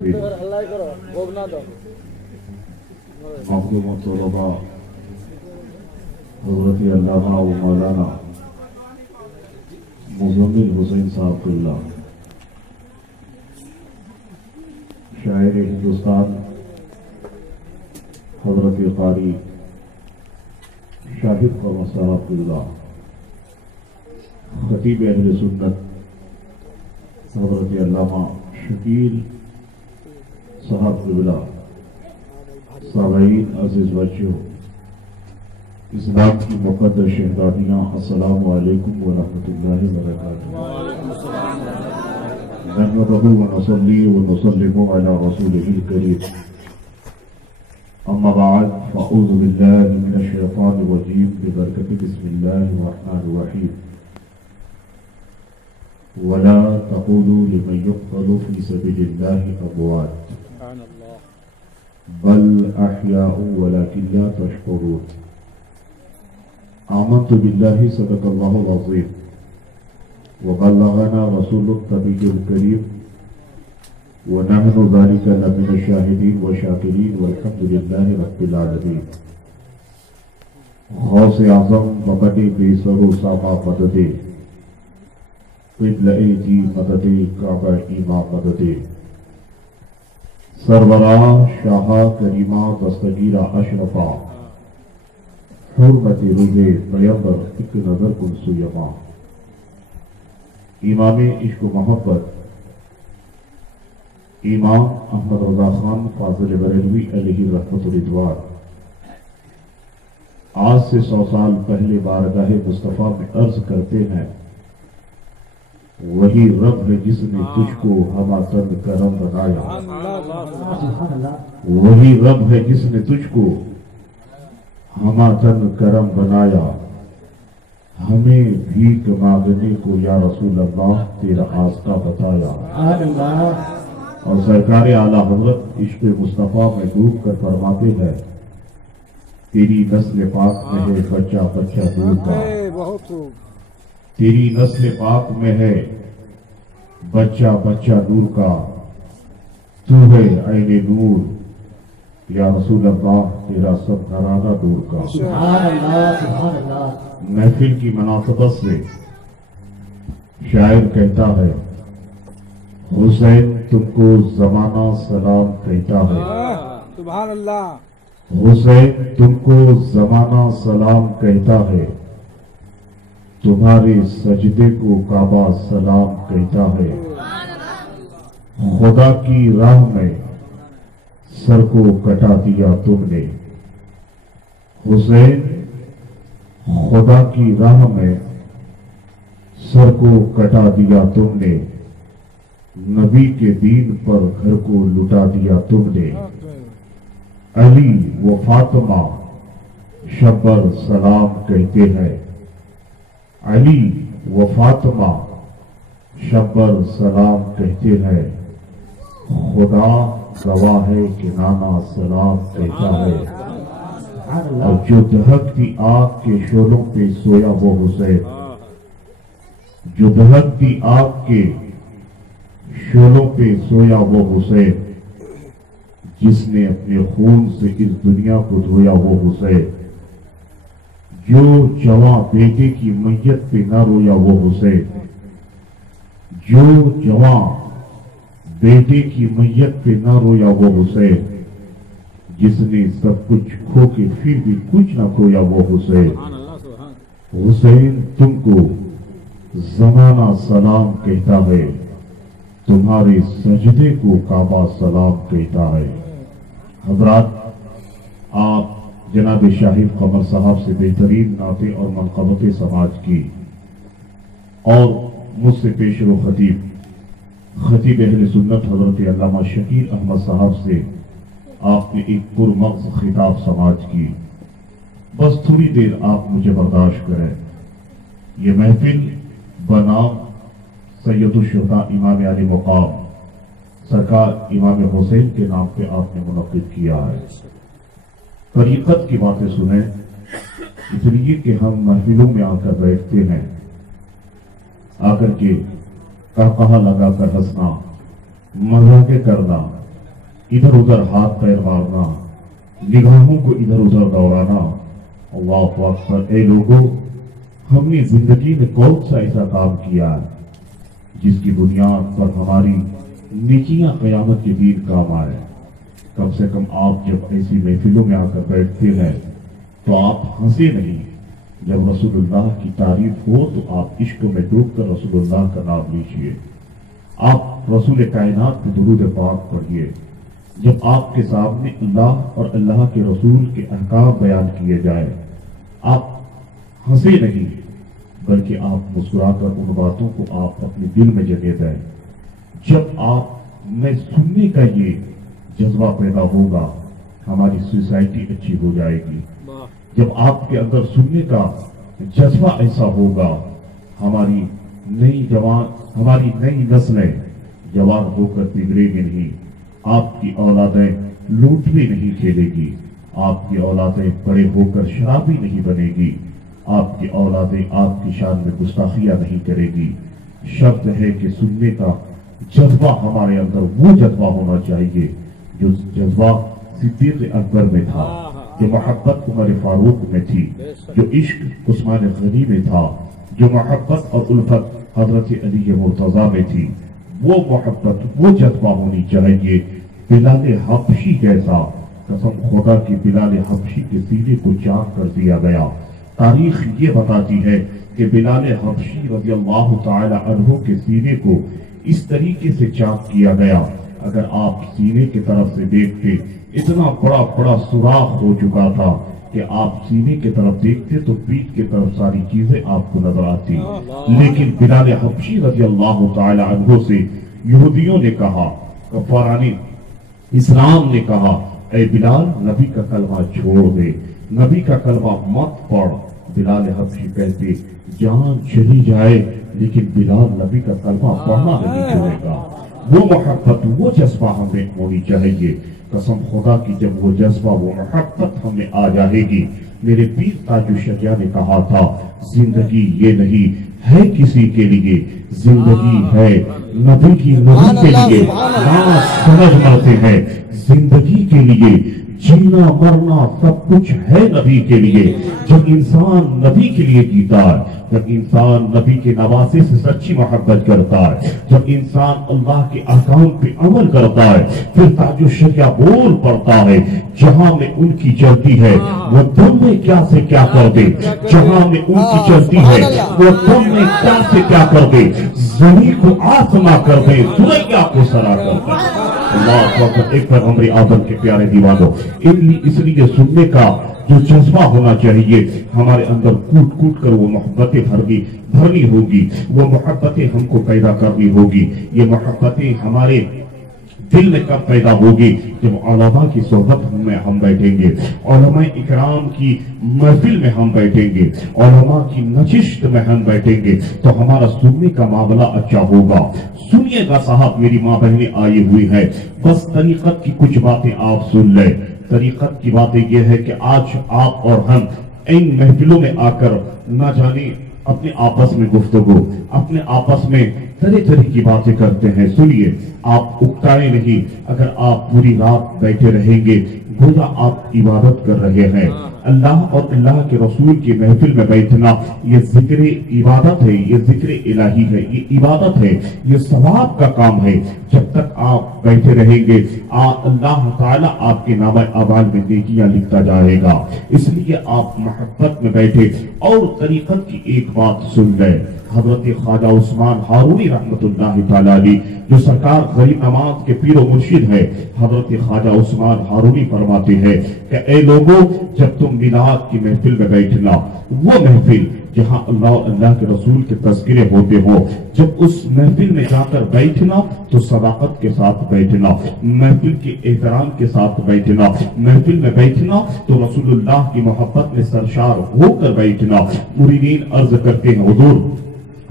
مخدوم الطلباء حضرت علامہ و مولانا مزمل حسین صاحب قبلہ، شاعر ہندوستان حضرت قاری شاہد قمر صاحب قبلہ، خطیب اہل سنت حضرت علامہ شکیل صاحب قبلہ، سامعین عزیز بچوں، اسلام کی مقدس شہزادیاں، السلام علیکم ورحمۃ اللہ وبرکاتہ۔ نحمدہ ونصلی ونسلم علی رسولہ الکریم، اما بعد فاعوذ باللہ من الشیطان الرجیم ببرکۃ بسم اللہ الرحمن الرحیم۔ ولا تقولوا لمن يقتل في سبيل الله اموات بل احياء ولكن لا تشعرون۔ آمنت بالله صدق الله العظيم وبلغنا رسول النبي الكريم ونحن ذلك لمن الشاهدين والشاكرين والحمد لله رب العالمين۔ غوث اعظم بقدی بے سر و ساما مددے، قبلہ دی مددے، کعبہ ایما مددے، سرورا شاہ کریمہ دستگیرہ اشرفا، حرمت روزے پیمبر ایک نظر کن سویما۔ امام عشق و محبت امام احمد رضا خان فاضل بریلوی علیہ رحمت رضوان آج سے 100 سال پہلے بارگاہ مصطفیٰ میں عرض کرتے ہیں، وہی رب ہے جس نے تجھ کو ہما تن کرم بنایا، وہی رب ہے جس نے تجھ کو ہما تن کرم بنایا، ہمیں بھیک مانگنے کو یا رسول اللہ تیرا آستہ بتایا۔ اور سرکار اعلیٰ حضرت عشق مصطفیٰ میں ڈوب کر فرماتے ہیں، تیری نسل پاک میں ہے بچہ بچہ نور کا، تیری نسل پاک میں ہے بچہ بچہ نور کا، تو ہے عین نور یا رسول اللہ تیرا سب گھرانہ نور کا۔ محفل کی مناسبت سے شاعر کہتا ہے، حسین تم کو زمانہ سلام کہتا ہے، سبحان اللہ، حسین تم کو زمانہ سلام کہتا ہے، تمہارے سجدے کو کعبہ سلام کہتا ہے، خدا کی راہ میں سر کو کٹا دیا تم نے، حسین خدا کی راہ میں سر کو کٹا دیا تم نے، نبی کے دین پر گھر کو لٹا دیا تم نے، علی و فاطمہ شبر سلام کہتے ہیں، علی و فاطمہ شبر سلام کہتے ہیں، خدا گواہ ہے کہ نانا سلام کہتا ہے۔ اور جو دہکتی آگ کے شعلوں پہ سویا وہ حسین، جو دہکتی آگ کے شعلوں پہ سویا وہ حسین، جس نے اپنے خون سے اس دنیا کو دھویا وہ حسین، جو جواں بیٹے کی میت پہ نہ رویا وہ حسین، جو جواں بیٹے کی میت پہ نہ رویا وہ حسین، جس نے سب کچھ کھو کے پھر بھی کچھ نہ کھویا وہ حسین۔ حسین تم کو زمانہ سلام کہتا ہے، تمہارے سجدے کو کعبہ سلام کہتا ہے۔ حضرات، آپ جناب شاہد قمر صاحب سے بہترین نعتیں اور منقبتیں سماج کی، اور مجھ سے پیشرو خطیب اہل سنت حضرت علامہ شکیل احمد صاحب سے آپ نے ایک پرمغز خطاب سماج کی، بس تھوڑی دیر آپ مجھے برداشت کریں۔ یہ محفل بنام سید الشہداء امام علی مقام سرکار امام حسین کے نام پہ آپ نے منعقد کیا ہے۔ طریقت کی باتیں سنیں، اس لیے کہ ہم محفلوں میں آ کر بیٹھتے ہیں، آ کر کے کہا لگا کر ہنسنا، مذاق کرنا، इधर उधर हाथ पैर मारना, निगाहों को इधर उधर दौड़ाना। अल्लाह अकबर। ए लोगों, हमने जिंदगी में कौन सा ऐसा काम किया है जिसकी बुनियाद पर हमारी नेकियां क़यामत के दिन काम आए? कम से कम आप जब ऐसी महफिलों में आकर बैठते हैं तो आप हंसे नहीं। जब रसूलुल्लाह की तारीफ हो तो आप इश्क में डूबकर रसूलुल्लाह का नाम लीजिए। आप रसूल कायनात पे दुरूद पाक पढ़िए। जब आपके सामने अल्लाह और अल्लाह के रसूल के अहकाम बयान किए जाए, आप हंसे नहीं बल्कि आप मुस्कुराकर उन बातों को आप अपने दिल में जगह दें। जब आप में सुनने का ये जज्बा पैदा होगा, हमारी सोसाइटी अच्छी हो जाएगी। जब आपके अंदर सुनने का जज्बा ऐसा होगा, हमारी नई नस्लें जवान होकर बिगड़ेगी नहीं। आपकी औलादें लूटने नहीं खेलेगी, आपकी औलादें बड़े होकर शराबी नहीं बनेगी, आपकी औलादें आपकी शान में गुस्ताखियां नहीं करेगी। शर्त है कि सुनने का जज्बा हमारे अंदर वो जज्बा होना चाहिए जो जज्बा सिद्दीक अकबर में था, जो मोहब्बत उमर फारूक में थी, जो इश्क उस्मान गनी में था, जो मोहब्बत और उल्फत हजरत अली मुर्तजा में थी। वो मोहब्बत, वो जज्बा होनी चाहिए। बिलाल हबशी जैसा, कसम खुदा की बिलाल हबशी के सीने को चाक कर दिया गया। तारीख ये बताती है कि बिलाल हबशी रज़ियल्लाहु ताला अन्हु के सीने को इस तरीके से चाक किया गया, अगर आप सीने की तरफ से देखते, इतना बड़ा बड़ा सुराख हो चुका था कि आप सीने की तरफ देखते तो पीठ की तरफ सारी चीजें आपको नजर आती। लेकिन बिलाल हबशी रज़ियल्लाहु ताला अन्हु से यहूदियों ने कहा, कफारानी इस्लाम ने कहा, ऐ बिलाल नबी का कलमा छोड़ दे, नबी का कलमा मत पढ़। बिलाल हबशी कहते, जान चली जाए लेकिन बिलाल नबी का कलमा पढ़ना नहीं छोड़ेगा। वो मोहब्बत, वो जज्बा हमें होनी चाहिए। कसम खुदा की जब वो जज्बा, वो मोहब्बत हमें आ जाएगी। मेरे पीर ताजुश शजा ने कहा था, जिंदगी ये नहीं है किसी के लिए, जिंदगी है नबी की नबी के लिए। ना समझ मरते हैं, जिंदगी के लिए जीना मरना सब कुछ है नबी के लिए। जब इंसान नबी के लिए जीता है, जब इंसान नबी के नवासे से सच्ची मोहब्बत करता है, जब इंसान अल्लाह के अहकाम पे अमल करता है, फिर ताजुश शरिया बोल पड़ता है, जहां में उनकी चलती है वो तुम में क्या से क्या कर दे, जहां में उनकी चलती है वो तुम में क्या से क्या कर दे, जमीन को आसमां कर दे, सुरैया को सरा कर दे। अल्लाह एक पैगंबर आदम के प्यारे दीवानों, इसलिए सुनने का जो जज्बा होना चाहिए हमारे अंदर, कूट कूट कर वो मोहब्बतें भरनी होगी, वो मोहब्बतें हमको पैदा करनी होगी। ये मोहब्बतें हमारे दिल में कब पैदा होगी? जब उलमा की सोहबत में हम बैठेंगे, उलमा इकराम की महफिल में हम बैठेंगे, उलमा की नशिस्त में हम बैठेंगे, तो हमारा सुनने का मामला अच्छा होगा। सुनिएगा साहब, मेरी माँ बहनें आई हुई है, बस तरीकत की कुछ बातें आप सुन ले। तरीकत की बातें यह है कि आज आप और हम इन महफिलों में आकर ना जाने अपने आपस में गुफ्तगू, अपने आपस में तरह तरह की बातें करते हैं। सुनिए, आप उकताए नहीं। अगर आप पूरी रात बैठे रहेंगे, गोया आप इबादत कर रहे हैं। अल्लाह और अल्लाह के रसूल की महफिल में बैठना ये जिक्र इबादत है, ये जिक्र इलाही है, ये इबादत है, ये सवाब का काम है। जब तक आप बैठे रहेंगे, अल्लाह ताला आपके नामा अमाल में नेकियां लिखता जाएगा। इसलिए आप मोहब्बत में बैठे। और तरीकत की एक बात सुन ले, हजरत ख्वाजा उस्मान हारूनी रहमतुल्लाह ताला अलैह, जो सरकार गरीब नवाज के पीर और मुर्शिद है, हजरत ख्वाजा उस्मान हारूनी फरमाते हैं कि ए लोगों, जब तुम मिलाद की महफिल में बैठना, वो महफिल जहां अल्लाह के रसूल के तज़किरे होते हो, जब उस महफिल में जाकर बैठना तो सदाकत के साथ बैठना, महफिल के एहतराम के साथ बैठना, महफिल में बैठना तो रसूलुल्लाह की मोहब्बत में सरशार होकर बैठना। मुरीदीन अर्ज करते हैं, हुजूर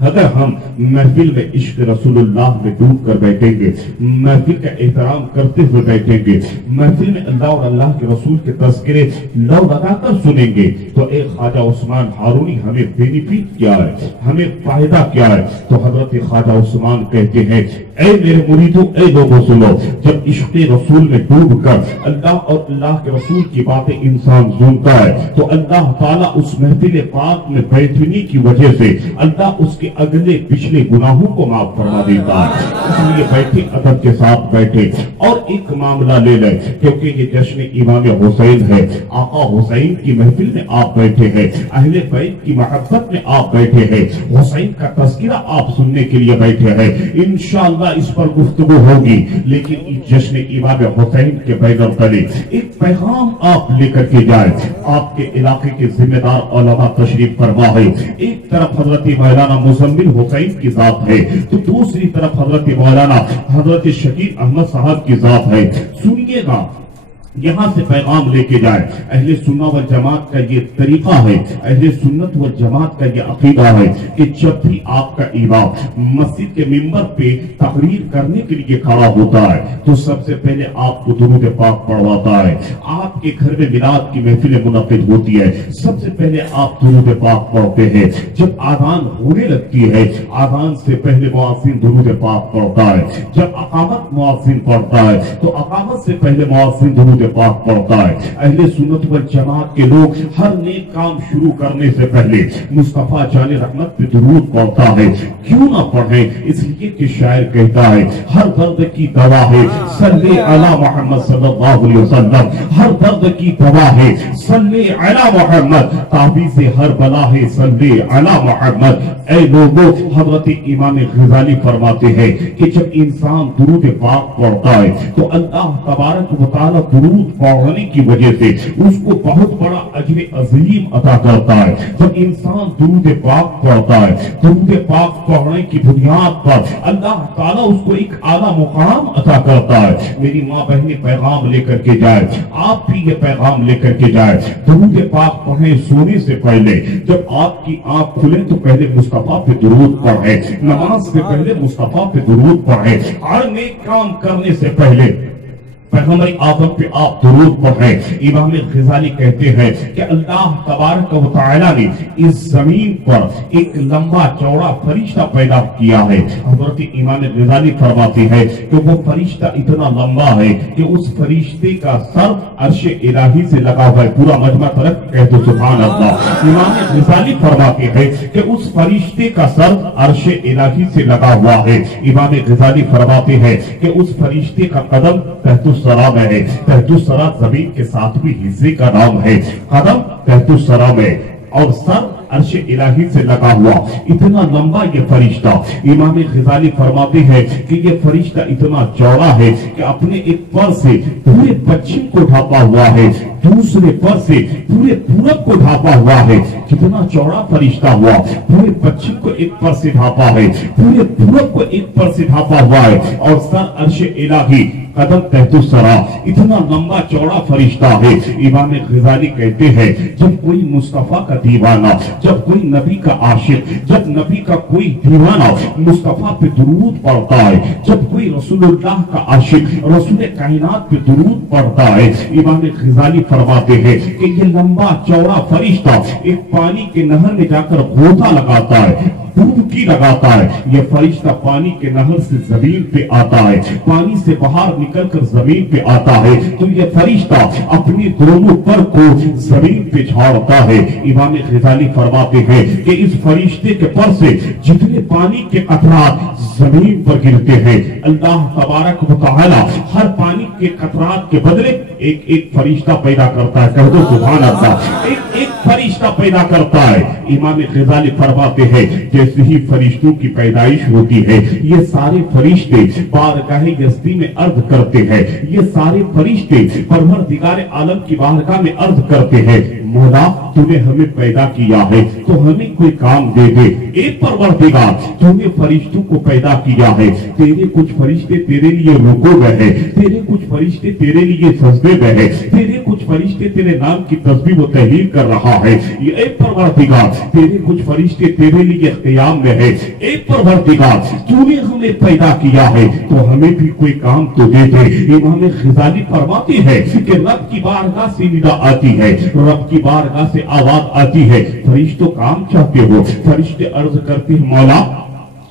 अगर हम महफिल में इश्क रसूलुल्लाह में डूब कर बैठेंगे, महफिल का एहतराम करते हुए बैठेंगे, महफिल में अल्लाह और अल्लाह के रसूल के तज़किरे लौ लगाकर सुनेंगे, तो एक ख्वाजा उस्मान हारूनी हमें बेनिफिट क्या है, हमें फायदा क्या है? तो हजरत ख्वाजा उस्मान कहते हैं, ऐ मेरे मुरीदों, ऐ लोगों सुनो, जब इश्क रसूल में डूब कर अल्लाह और अल्लाह के रसूल की बातें इंसान सुनता है, तो अल्लाह ताला उस महफिल पाक में बैठने की वजह से अल्लाह उसके अगले पिछले गुनाहों को माफ फरमा देता है। इसलिए बैठे, अदब के साथ बैठे और एक मामला ले लें, क्योंकि ये जश्न इमाम हुसैन है। आका हुसैन की महफिल में आप बैठे हैं, अहले बैत की मोहब्बत में आप बैठे हैं, हुसैन का तज़किरा आप सुनने के लिए बैठे हैं। इंशाअल्लाह इस पर गुफ्तगू होगी, लेकिन इस जश्न इमाम हुसैन के बैनर तले एक पैगाम आप लेकर के जाए। आपके इलाके के जिम्मेदार उलमा तशरीफ फरमा है। एक तरफ हजरत मौलाना मुज़म्मिल हुसैन की जात है, तो दूसरी तरफ हजरत मौलाना हजरत शकील अहमद साहब की जात है। सुनिएगा, यहां से पैगाम लेके जाए। अहले सुन्नत व जमात का ये तरीका है, अहले सुन्नत व जमात का ये अकीदा है कि जब भी आपका इमाम मस्जिद के मिंबर पे तकरीर करने के लिए खड़ा होता है, तो सबसे पहले आपको दुरूद पाक पढ़वाता है। आपके घर में मिलाद की महफिल मुनक़िद होती है, सबसे पहले आप दुरूद पाक पढ़ते हैं। जब आज़ान होने लगती है, आज़ान से पहले मुअज्जिन दुरूद पाक पढ़ता है। जब अक़ामत मुअज्जिन पढ़ता है, तो अक़ामत से पहले मुअज्जिन दुरूद पाक पढ़ता है। अहले सुन्नत वल जमात के लोग हर नेक काम शुरू करने से पहले मुस्तफा जाने रहमत पे दुरूद पढ़ता है। क्यों ना पढ़े? इसलिए कि शायर कहता है, हर दर्द की दवा है सल्ले अला मोहम्मद सल्लल्लाहु अलैहि वसल्लम, हर दर्द की दवा है सल्ले अला मोहम्मद, ताबीज़े हर बला है सल्ले अला मोहम्मद। ऐ लोगों, हजरत इमाम ग़ज़ाली फरमाते हैं कि जब इंसान दुरूद पाक पढ़ता है, तो अल्लाह तबारक व तआला दुरूद पढ़ने की वजह से उसको बहुत बड़ा अजर अजीम अता करता है। जब इंसान दुरूद पाक पढ़ता है, दुरूद पाक पढ़ने की बुनियाद पर अल्लाह ताला उसको एक आला मुकाम अता करता है। मेरी माँ बहने पैगाम लेकर के जाए, आप भी ये पैगाम लेकर के जाए। दुरूद पाक पढ़े सोने से पहले, जब आपकी आंख खुले तो पहले मुस्तफा पे दुरूद पढ़े, नमाज से पहले मुस्तफा पे दुरूद पढ़े, हर नेक काम करने से पहले पैगंबर आदम पे आप दुरूद पढ़ें। इमाम ग़ज़ाली कहते हैं कि अल्लाह तबारक व तआला ने इस जमीन पर एक लंबा चौड़ा फरिश्ता पैदा किया है। हज़रत इमाम ग़ज़ाली फरमाते हैं कि वो फरिश्ता इतना लंबा है कि उस फरिश्ते का सर अर्श इलाही से लगा हुआ है। पूरा मजमा तरफ कह दो सुभान अल्लाह। इमाम ग़ज़ाली फरमाते हैं कि उस फरिश्ते का सर अर्श इलाही से लगा हुआ है। इमाम ग़ज़ाली फरमाते हैं कि उस फरिश्ते का कदम तहतुस्सरा में है। तहतुस्सरा जमीन के सातवें हिस्से का नाम है। कदम तहतुस्सरा में और सर अर्श इलाही से लगा हुआ, इतना लंबा ये फरिश्ता। इमाम ग़ज़ाली फरमाते हैं कि ये फरिश्ता इतना चौड़ा है कि अपने एक पर से पूरे पश्चिम को ढापा हुआ है, दूसरे पर से पूरे पूरब को ढापा हुआ है। कितना चौड़ा फरिश्ता हुआ, पूरे पश्चिम को एक पर से ढापा है, पूरे पूरब को एक पर से ढापा हुआ है, और सर अर्श इलाही, कदम तहतुस्सरा, इतना लंबा चौड़ा फरिश्ता है। इमाम ग़ज़ाली कहते हैं, जब कोई मुस्तफा का दीवाना, जब कोई नबी का आशिक, जब नबी का कोई दीवाना मुस्तफा पे दुरूद पढ़ता है, जब कोई रसूलुल्लाह का आशिक रसूल कायनात पे दुरूद पढ़ता है, इमाम ग़ज़ाली फरमाते हैं कि ये लंबा चौड़ा फरिश्ता एक पानी के नहर में जाकर गोता लगाता है, डुबकी लगाता है। ये फरिश्ता पानी के नहर से जमीन पे आता है, पानी से बाहर निकलकर जमीन पे आता है, तो ये फरिश्ता अपने दोनों पर को जमीन पे झाड़ता है। इमाम ग़ज़ाली फरमाते हैं कि इस फरिश्ते के पर से जितने पानी के कतरात जमीन पर गिरते हैं, अल्लाह तबारक व तआला हर पानी के कतरात के बदले एक एक फरिश्ता पैदा करता है। कह दो सुभान अल्लाह। एक एक फरिश्ता पैदा करता है। इमाम ग़ज़ाली फरमाते हैं, जैसे ही फरिश्तों की पैदाइश होती है, ये सारे फरिश्ते बारगाह यज़दी में अर्ज करते हैं। ये सारे फरिश्ते परवरदिगार आलम की बारगाह में अर्ज करते हैं, मौला तूने हमें पैदा किया है तो हमें कोई काम दे दे। एक परवरदिगार, तूने फरिश्तों को पैदा किया है, तेरे कुछ फरिश्ते तेरे लिए रुको में है, तेरे कुछ फरिश्ते तेरे लिए सजदे में है, तेरे कुछ फरिश्ते तेरे नाम की तस्बीह व तहलील कर रहा है, ये ऐ परवरदिगार तेरे कुछ फरिश्ते तेरे लिए क़याम में है, ऐ परवरदिगार तूने हमें पैदा किया है तो हमें भी कोई काम तो दे दे। इमाम ग़ज़ाली फरमाते हैं कि रब की बारगाह से निदा आती है, रब की बारगाह से आवाज आती है, फरिश्तों काम चाहते हो? फरिश्ते अर्ज करते हैं मौला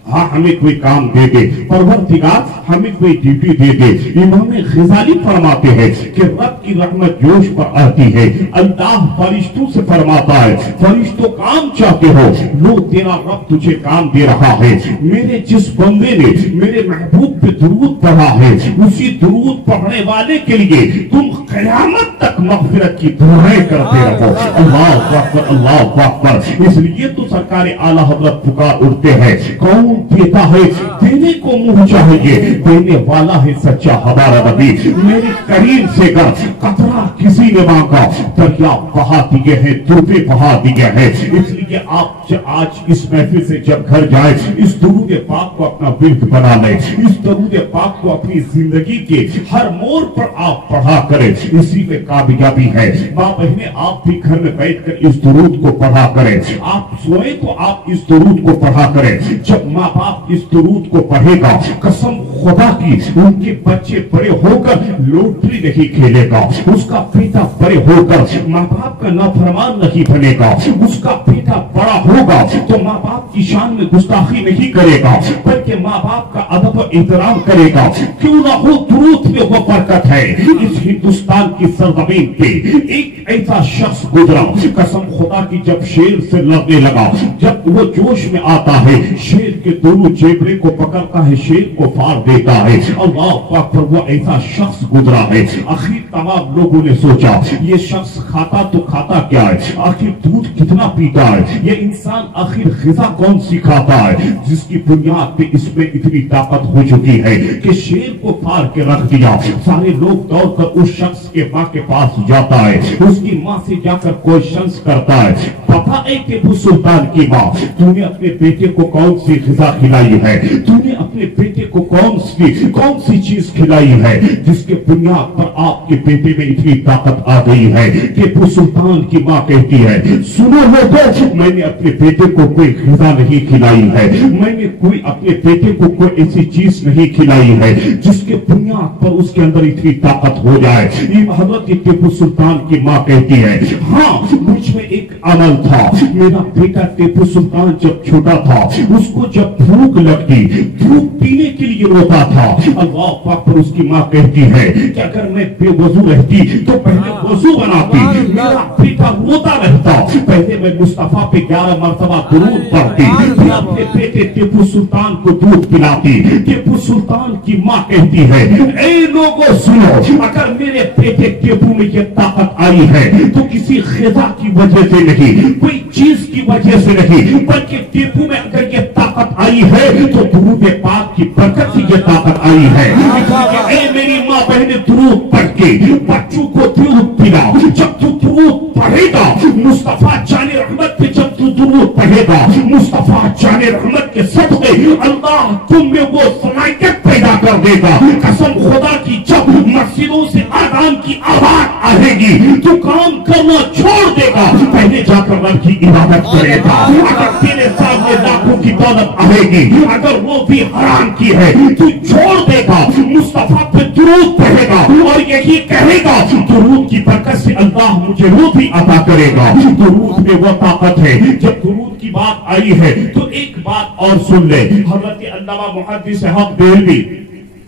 हाँ हमें कोई काम दे दे, परवरदिगार हमें कोई ड्यूटी दे दे। इमाम ग़ज़ाली फरमाते हैं कि रब की रहमत जोश पर आती है, अल्लाह फरिश्तों से फरमाता है फरिश्तों काम चाहते हो, लो तेरा रब तुझे काम दे रहा है। मेरे जिस बंदे ने मेरे महबूब पे दुरूद पढ़ा है, उसी दुरूद पढ़ने वाले के लिए तुम क़यामत तक मग़फ़िरत की दुआएं करते रहो। अल्लाहु अकबर, अल्लाहु अकबर। इसलिए तो सरकार आला हज़रत पुकार उठते हैं, कौन देता है? देने को मुंह चाहिए, देने वाला है सच्चा हमारा नबी। मेरे करीम से गर कतरा किसी ने मांगा, दरिया बहा दिए हैं, दुर्बे बहा दिए हैं। इसलिए आप आज इस महफिल से जब घर जाए, इस दुरूद पाक को अपना विर्द बना ले, इस दुरूद पाक को अपनी जिंदगी के हर मोड़ पर आप पढ़ा करें, इसी में कामयाबी है। माँ बहने आप भी घर में बैठकर इस दुरूद को पढ़ा करें, आप सोए तो आप इस दुरूद को पढ़ा करें। जब माँ बाप इस दुरूद को पढ़ेगा, कसम खुदा की उनके बच्चे बड़े होकर लॉटरी नहीं खेलेगा, उसका बेटा बड़े होकर माँ बाप का नाफरमान नहीं बनेगा, उसका बेटा बड़ा होगा तो माँ बाप की शान में गुस्ताखी नहीं करेगा, बल्कि माँ बाप का अदब और एहतराम करेगा। क्यों ना हो, दुरूद में वो बरकत है। इस हिंदुस्तान की सरजमीन पे एक ऐसा शख्स गुजरा, कसम खुदा की, जब शेर से लड़ने लगा, जब वो जोश में आता है, शेर के दोनों जेबरे को पकड़ता है, शेर को फाड़ देता है। अल्लाह पाक पर वो ऐसा शख्स गुजरा है। आखिर तमाम लोगों ने सोचा ये शख्स खाता तो खाता क्या है, आखिर दूध कितना पीता है, ये इंसान आखिर ग़िज़ा कौन सी खाता है, जिसकी बुनियाद पे इसमें इतनी ताकत हो चुकी है कि शेर को फाड़ के रख दिया। सारे लोग दौड़कर उस शख्स के माँ के पास जाता है, उसकी माँ से जाकर क्वेश्चन करता है, पता है टीपू सुल्तान की माँ, तूने अपने बेटे को कौन सी ग़िज़ा खिलाई है, तूने अपने बेटे को कौन सी चीज खिलाई है जिसके बुनियाद पर आपके बेटे में इतनी ताकत आ गई है। टीपू सुल्तान की माँ कहती है, सुनो लोगों, मैंने अपने बेटे को कोई ग़िज़ा नहीं खिलाई है, मैंने कोई अपने बेटे को कोई ऐसी चीज नहीं खिलाई है जिसके बुनियाद पर उसके अंदर इतनी ताकत हो जाए। हज़रत टीपू सुल्तान की माँ कहती है, हाँ मुझ में एक अमल था, मेरा बेटा टीपू सुल्तान जब छोटा था, उसको जब भूख लगती, दूध पीने के लिए रोता था। अल्लाह पाक पर उसकी माँ कहती है कि अगर मैं बेवजू रहती तो पहले वजू बनाती, मेरा बेटा रोता रहता, पहले मैं मुस्तफा पे 11 मरतबा दुरूद पढ़ती, फिर अपने बेटे टीपू सुल्तान को दूध पिलाती। टीपू सुल्तान की माँ कहती है, ऐ लोगों सुनो, अगर मेरे बेटे टीपू में ये ताकत आई है तो किसी ग़िज़ा की वजह से नहीं, कोई चीज की वजह से नहीं, बल्कि टीपू में अगर ये ताकत आई है तो दुरूद पाक की बरकत से ये ताकत आई है। ऐ मेरी माँ बहने, दुरूद पढ़ के बच्चों को दूध पिलाओ। जब तू दुरूद पढ़ेगा, मुस्तफा जाने रहमत पे जब तू दुरूद पढ़ेगा, मुस्तफा जाने रहमत के सदक़े अल्लाह तुम में वो सलाहियत पैदा कर देगा। कसम खुदा की, जब मस्जिदों से आज़ान की आवाज आएगी तो काम करना छोड़ देगा, पहले जाकर रब की इबादत करेगा। अगर तेरे सामने लाखों की दौलत आएगी, अगर वो भी हराम की है, तू छोड़ देगा, मुस्तफा पे दुरूद पढ़ेगा और यही कहेगा, दुरूद की बरकत से अल्लाह मुझे रोटी अता करेगा। दुरूद में वो ताकत है। जब दुरूद की बात आई है तो एक बात और सुन ले, हज़रत अल्लामा मुहद्दिस हक़ देहलवी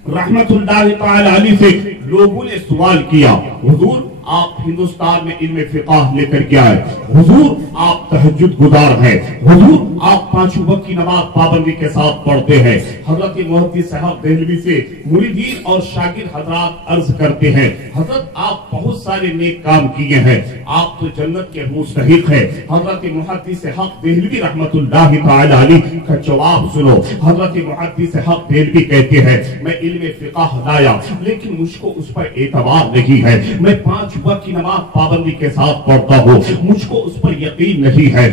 रहमतुल्लाह तआला अलैहि से लोगों ने सवाल किया, हुजूर आप हिंदुस्तान में इल्म फिक़ह लेकर के आए, हुजूर आप तहज्जुद गुजार हैं, हुजूर आप 5 वक्त की नमाज पाबंदी के साथ पढ़ते हैं। हज़रत मुहद्दिस हक़ देहलवी से मुरीदीन और शागिर्द हज़रात अर्ज करते हैं, हज़रत आप बहुत सारे नेक काम किए हैं, आप तो जन्नत के मुस्तहिक़ हैं। हज़रत मुहद्दिस हक़ देहलवी रहमतुल्लाह तआला अलैहि का जवाब सुनो। हज़रत मुहद्दिस हक़ देहलवी कहते हैं, मैं इल्म फिक़ह लाया लेकिन मुझको उस पर एतबार नहीं है, मैं 5 वक्त की नमाज पाबंदी के साथ पढ़ता हूँ, मुझको उस पर यकीन नहीं है।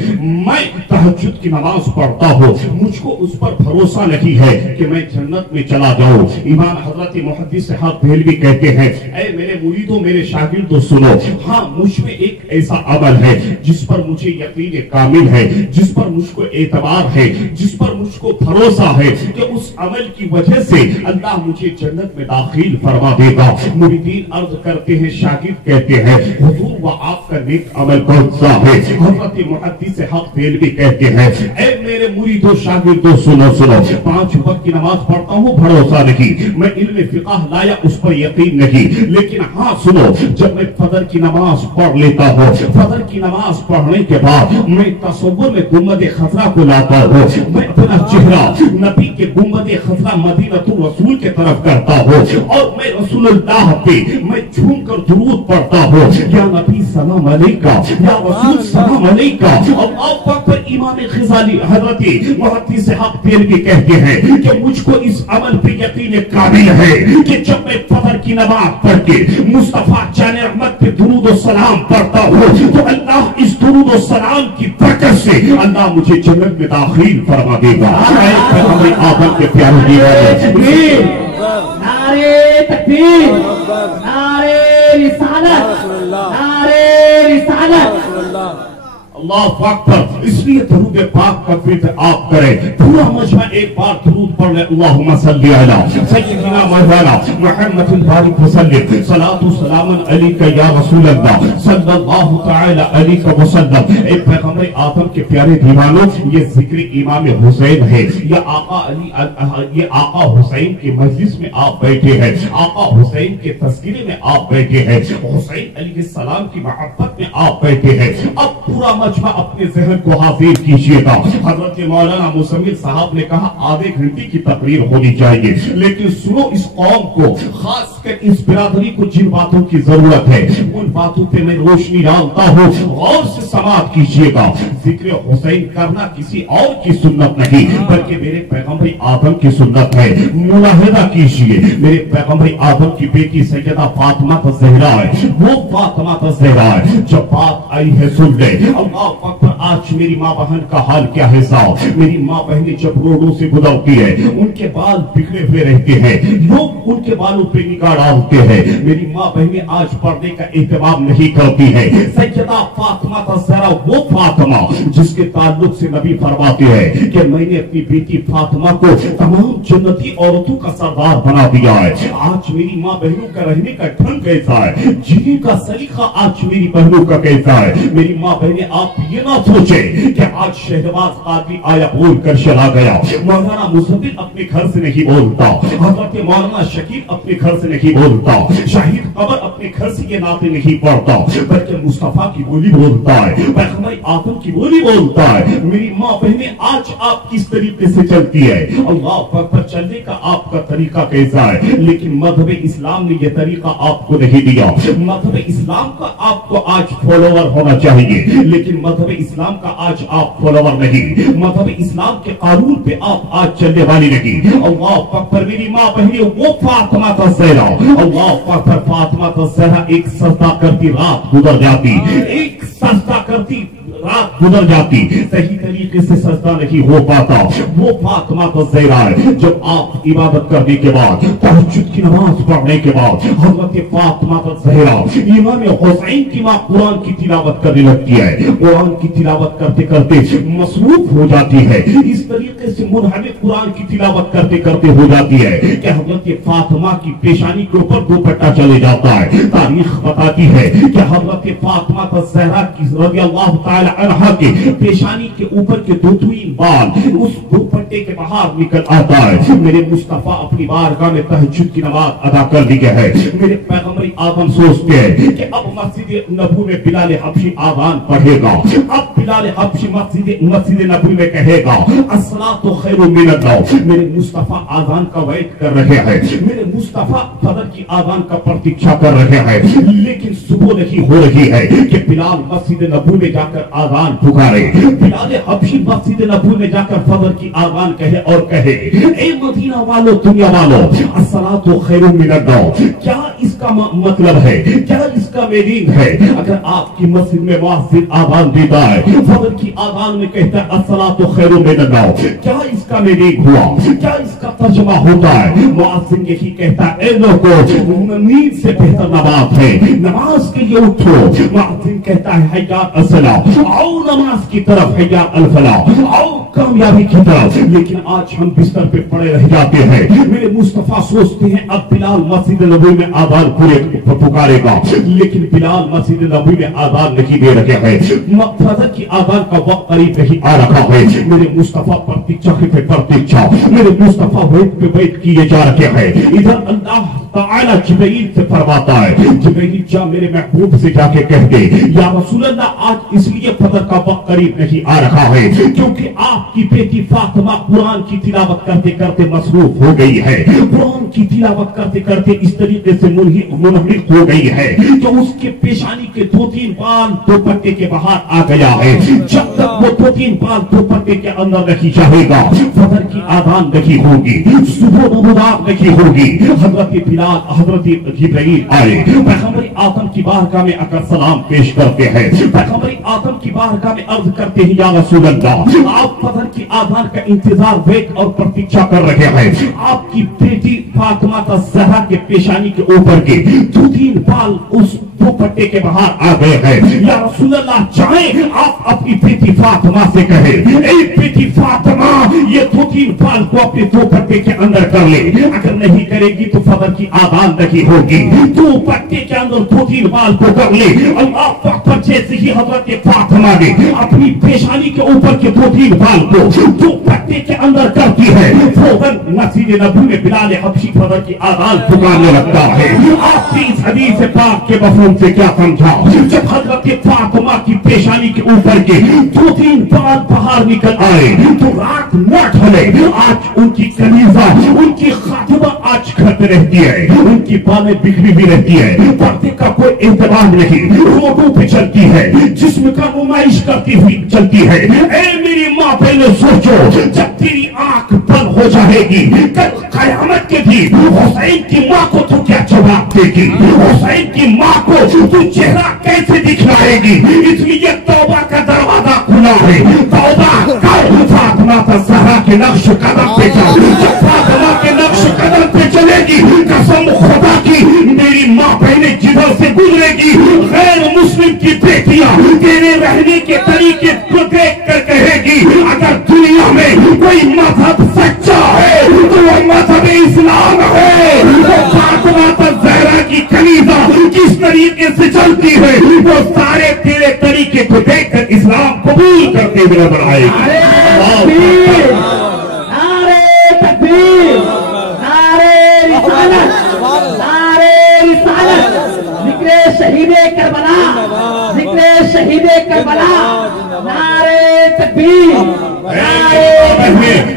मैं तहज्जुद की नमाज पढ़ता हूँ, मुझको उस पर भरोसा नहीं है कि मैं जन्नत में चला जाऊं। इमाम हजरत मुहद्दिस साहब देहलवी कहते हैं, ऐ मेरे मुरीदों, मेरे शागिर्दों सुनो, हाँ मुझ में एक ऐसा अमल है जिस पर मुझे यकीन कामिल है, जिस पर मुझको एतबार है, जिस पर मुझको भरोसा है कि उस अमल की वजह से अल्लाह मुझे जन्नत में दाखिल फरमा देगा। मुरीदीन अर्ज करते हैं, शागिर्द कहते हैं, हुजूर वो आपका नेक अमल कौन सा है? हजरत मुहद्दिस साहब देहलवी कहते हैं, ऐ मेरे मुरीदों शागिर्दों सुनो सुनो, 5 वक्त की नमाज पढ़ता हूँ, भरोसा नहीं, मैं इल्म फिक़ह लाया, उस पर यकीन नहीं, लेकिन हाँ सुनो, जब मैं फजर की नमाज पढ़ लेता हूँ, फजर की नमाज पढ़ने के बाद मैं तसव्वुर में गुंबद खज़रा को लाता हूँ, मैं अपना चेहरा नबी के गुंबद खज़रा मदीनतुर रसूल के तरफ करता हूँ और मैं रसूलुल्लाह पे मैं झूम कर दुरूद पढ़ता हूँ, या नबी सलाम अलैका, या रसूल सलाम अलैका। अल्लाह अकबर। इमाम ग़ज़ाली हज़रत मुहद्दिस साहब देहलवी कहते हैं कि मुझको इस अमल पे यकीन कामिल है कि जब मैं फजर की नमाज पढ़ के मुस्तफा जाने रहमत पे दुरूद और सलाम पढ़ता हूँ तो अल्लाह इस दुरूद और सलाम की बरकत से अल्लाह मुझे जन्नत में दाखिल फरमा देगा। हमारे आदम के प्यारे दीवाने, नारे तकबीर, नारे रिसालत, नारे रिसालत, अल्लाह अकबर। इसलिए दरूद पाक का फिर आप करें, पूरा मजमा एक बार दरूद पढ़ ले, अल्लाहुम्मा सल्ली अला सय्यिदिना मौलाना मुहम्मदिन बारिक वसल्लिम, सलातु सलामन अलैका या रसूल अल्लाह सल्लल्लाहु तआला अलैहि वसल्लम। ए पैगंबर आदम के प्यारे दीवानों, ये जिक्र इमाम हुसैन है, ये आका अली, ये आका हुसैन की मजलिस में आप बैठे हैं, आका हुसैन के तज़किरे में आप बैठे हैं, हुसैन अलैहिस्सलाम की मोहब्बत में आप बैठे हैं। अब पूरा मजमा अपने जहन को हाजिर कीजिएगा। हजरत मौलाना मुसम्मिल साहब ने कहा आधे घंटे की तकरीर होनी चाहिए, लेकिन सुनो इस कौम को, खासकर इस बिरादरी को जिन बातों की जरूरत है उन बातों पे मैं रोशनी डालता हूँ, गौर से समाप्त कीजिएगा। जिक्र हुसैन करना किसी और की सुन्नत नहीं बल्कि मेरे पैगंबर आदम की सुन्नत है। मुलाहिदा कीजिए, मेरे पैगंबर आदम की बेटी सैयदा फातिमा ज़हरा है, वो फातिमा ज़हरा है। जब बात आई है सुन ले, अल्लाह अकबर। आज मेरी माँ बहन का हाल क्या है साहब, मेरी माँ बहनें जब रोडों से गुजरती है उनके बाल बिखरे हुए रहते हैं, लोग उनके बालों पे निगाह डालते हैं। मेरी माँ बहनें आज पर्दे का एहतमाम नहीं करती है। सैयदा फातिमा ज़हरा वो फातिमा जिसके ताल्लुक से नबी फरमाते हैं कि मैंने अपनी बेटी फातिमा को तमाम जन्नती औरतों का सरदार बना दिया है। आज मेरी माँ बहनों का रहने का ढंग कैसा है, जीने का सलीका आज मेरी बहनों का कैसा है। मेरी माँ बहनें, आप ये ना सोचे कि आज शहबाज कादरी आया बोल कर चला गया, मौलाना मुसद्दिक अपने घर से नहीं बोलता, हजरत मौलाना शकील अपने घर से नहीं बोलता, शाहिद कबर अपने घर से ये नाते नहीं पढ़ता, बल्कि मुस्तफा की बोली बोलता है, पैगंबर आदम की बोली बोलता है। मेरी माँ बहनें, आज आप किस तरीके से चलती है, अल्लाह पर चलने का आपका तरीका कैसा है, लेकिन मज़हब इस्लाम ने यह तरीका आपको नहीं दिया। मज़हब इस्लाम का आपको आज फॉलोवर होना चाहिए, लेकिन मज़हब इस्लाम का आज आप फॉलोवर नहीं, मज़हब इस्लाम के कानून पे आप आज चलने वाली नहीं। अल्लाह अकबर। मेरी माँ बहनी वो फातिमा ज़हरा, अल्लाह अकबर, फातिमा ज़हरा एक सजदा करती रात गुजर जाती, एक सजदा करती रात गुजर जाती, सही तरीके से सजदा नहीं हो पाता। वो फातिमा ज़हरा है, जब आप इबादत करने के बाद, तहज्जुद की नमाज पढ़ने के बाद, हज़रत फातिमा ज़हरा इमाम हुसैन की माँ कुरान की तिलावत करने लगती है। कुरान की तिलावत करते करते मसरूफ हो जाती है, इस तरीके से मुनहमिक कुरान की तिलावत करते करते हो जाती है कि हज़रत फातिमा की पेशानी के ऊपर दुपट्टा चले जाता है। तारीख बताती है कि हज़रत फातिमा ज़हरा की रज़ियल्लाहु ताला अन्हा के पेशानी के ऊपर के दो-तीन बाल उस दुपट्टे के बाहर निकल आता है। मेरे मुस्तफा अपनी बारगाह में तहज्जुद की नमाज अदा कर दी है। मेरे पैगंबर आदम सोचते हैं कि अब मस्जिद नबवी में बिलाल हबशी आज़ान पढ़ेगा, अब बिलाल हबशी मस्जिद नबवी में कहेगा अस्सलातु खैरुम मिनन नौम। मेरे मुस्तफा आज़ान का वेट कर रहे हैं, मेरे मुस्तफा फजर की आजान का प्रतीक्षा कर रहे हैं, लेकिन सुबह नहीं हो रही है कि बिलाल मस्जिद नबवी में जाकर आजान पुकारे। बिलाल हबशी मस्जिद नबवी में जाकर फजर की आजान कहे और कहे, ए मदीना वालों, दुनिया वालों, अस्सलातु खैरुम मिनन नौम। क्या इसका मतलब है, क्या इसका मीनिंग है? अगर आपकी मस्जिद में मुअज्जिन आजान देता है, फजर की आजान में कहता है अस्सलातु खैरुम मिनन नौम, क्या इसका मीनिंग हुआ? क्या इसका तर्जुमा होता है? मुअज्जिन यही कहता है, ए लोगों, नींद से बेहतर नमाज है, नमाज के लिए उठो। मुअज्जिन कहता है, हय्या अस्सलाह, आओ नमाज की तरफ, हय्या अल फलाह, आओ कामयाबी की तरफ। लेकिन आज हम बिस्तर पे पड़े रह जाते हैं। मेरे मुस्तफा सोचते हैं अब बिलाल मस्जिद नबवी में आजान पूरे पुकारेगा, लेकिन बिलाल मस्जिद नबवी में आजान नहीं दे रहे हैं। फजर की आजान का वक्त करीब नहीं आ रखा है। मेरे मुस्तफा प्रतीक्षा पे प्रतीक्षा, मेरे मुस्तफा वेट पे वेट किए जा रहे हैं। इधर अल्लाह ताला जिब्रील से फरमाता है, जिब्रील जा मेरे महबूब से जाके कह दे, या रसूल अल्लाह, आज इसलिए फजर का वक्त करीब नहीं आ रखा है क्योंकि आपकी बेटी फातिमा कुरान की तिलावत करते करते मसरूफ हो गई है। कुरान की तिलावत करते करते इस तरीके से मुनहरिक हो गई है कि उसके पेशानी के 2-3 बाल दुपट्टे के बाहर आ गया है। जब तक वो 2-3 बाल दुपट्टे के अंदर नहीं जाएगा, फजर की आजान नहीं होगी, सुबह नमाज नहीं होगी। हजरत बिलाल, हजरत जिब्रील आए, पैगंबर आदम की बारगाह में आकर सलाम पेश करते हैं। पैगंबर आदम की बारगाह में अर्ज करते हैं, या रसूल अल्लाह, आप फजर की आजान का इंतजार, वेट और प्रतीक्षा कर रहे हैं। आपकी बेटी फातिमा ज़हरा के पेशानी के ऊपर के 2-3 बाल उस दुपट्टे के बाहर आ गए हैं। या रसूल अल्लाह, चाहे आप अपनी बेटी फातिमा से कहें, ए बेटी फातिमा, ये 2-3 बाल को अपने दुपट्टे के अंदर कर ले। अगर नहीं करेगी तो फजर की आजान नहीं होगी। दुपट्टे के अंदर 2-3 बाल को कर ले। अल्लाह पर जैसे ही हजरत फातिमा ने अपनी पेशानी के ऊपर के 2-3 बाल को दुपट्टे के अंदर करती है, फौरन मस्जिद नबवी में बिलाल हबशी फजर की आजान पुकारने लगता है। आपने इस हदीस पाक के मफहूम से क्या समझा? जब हजरत फातिमा की पेशानी के ऊपर के 2-3 बाल बाहर निकल आए तो रात न ढले। आज उनकी कनीजा, उनकी खातिमा आज घर पे रहती है, उनकी बालें बिखरी भी रहती है, पर्दे का कोई इंतजाम नहीं, रोडों पे चलती है, जिस्म का नुमाइश करती हुई चलती है। ए मेरी माँ, पहले सोचो, जब तेरी आंख बंद हो जाएगी कल कयामत के दिन, हुसैन की माँ को तू क्या जवाब देगी? हुसैन की माँ को तू चेहरा कैसे दिखलाएगी? इसलिए तौबा का दरवाजा खुला है, तौबा कर। फातिमा ज़हरा के नक्श कदम पे चल। जब फातिमा के नक्श कदम पे चलेगी, कसम खुदा की, मेरी माँ बहनें जिधर से गुजरेगी, गैर मुस्लिम की बेटियां तेरे रहने के तरीके को देख कर कहेगी, अगर दुनिया में कोई मजहब सच्चा है तो वो मजहब इस्लाम है। वो फातिमा ज़हरा की कनीज़ा किस तरीके से चलती है, वो सारे तेरे तरीके को देखकर इस्लाम कबूल करते हुए नजर आएगी। नारे तकबीर, नारे रिसालत, नारे रिसालत, जिक्रे शहीदे करबला, जिक्रे शहीदे करबला, नारे तकबीर,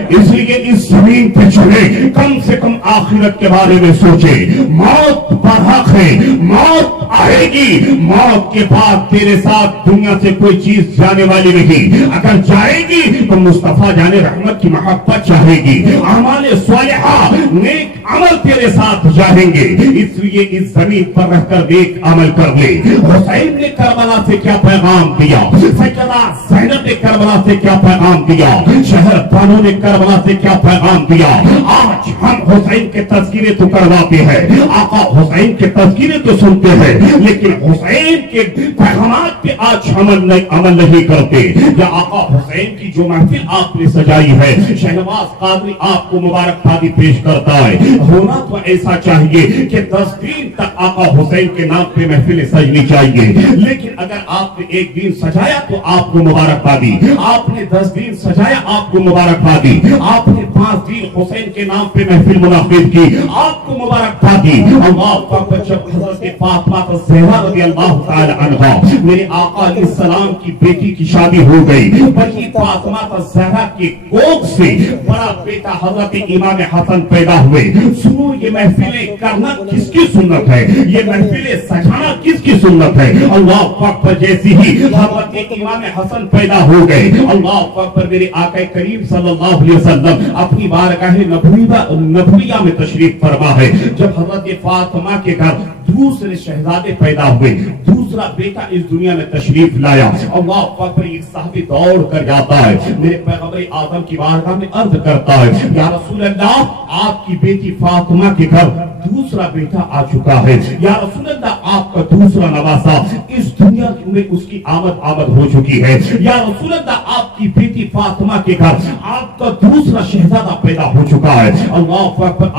इसलिए इस जमीन पे चले, कम से कम आखिरत के बारे में सोचे। मौत बरहक है, मौत आएगी, मौत के बाद तेरे साथ दुनिया से कोई चीज जाने वाली नहीं। अगर जाएगी तो मुस्तफा जाने रहमत की मोहब्बत चाहेगी, अमाले स्वालिहा नेक अमल तेरे साथ जाएंगे। इसलिए इस जमीन पर रहकर नेक अमल कर ले। हुसैन ने करबला से क्या पैगाम दिया, सैयदा ज़ैनब ने करबला से क्या पैगाम दिया, शहर बानो ने करबला से क्या पैगाम दिया। आज हम हुसैन के तज़किरे तो करवाते हैं, आका हुसैन के तज़किरे तो सुनते हैं, लेकिन हुसैन के पैगामात पे आज अमल नहीं करते। या आका हुसैन की जो महफिल आपने सजाई है, शहनवाज कादरी आपको मुबारकबादी पेश करता है। होना तो ऐसा चाहिए कि 10 दिन तक आका हुसैन के नाम पे महफिल सजनी चाहिए, लेकिन अगर आपने एक दिन सजाया तो आपको मुबारकबादी, आपने 10 दिन सजाया आपको मुबारकबादी, आपने 5 दिन हुसैन के नाम पे महफिल मुनाफिद की आपको मुबारकबादी। अल्लाह पाक जब हज़रत फातिमा ज़हरा रज़ियल्लाहु ताला अन्हा मेरे आका अलैहिस्सलाम की बेटी की शादी हो गई, वही फातिमा ज़हरा के कोख से बड़ा बेटा हज़रत इमाम हसन पैदा हुए। सुनो ये महफिलें करना किसकी सुन्नत है, ये महफिलें सजाना किसकी सुन्नत है। अल्लाह अकबर, जैसी ही हज़रत इमाम हसन पैदा हो गए, अल्लाह अकबर, मेरे आका करीम सल्लल्लाहु अलैहि वसल्लम अपनी बारगाह नबविया में तशरीफ फरमा है। जब हज़रत फातिमा के घर दूसरे शहजादे पैदा हुए, दूसरा बेटा इस दुनिया में तशरीफ लाया, अल्लाह अकबर, एक साहबी दौड़ कर जाता है, मेरे पैगंबर आदम की बारगाह में अर्ज करता है, या रसूल अल्लाह, आपकी बेटी फातिमा के घर दूसरा बेटा आ चुका है, या रसूल अल्लाह, आपका दूसरा नवासा इस दुनिया में उसकी आमद हो चुकी है, या रसूल अल्लाह, आपकी बेटी फातिमा के घर आपका दूसरा शहजादा पैदा हो चुका है, अल्लाह अकबर,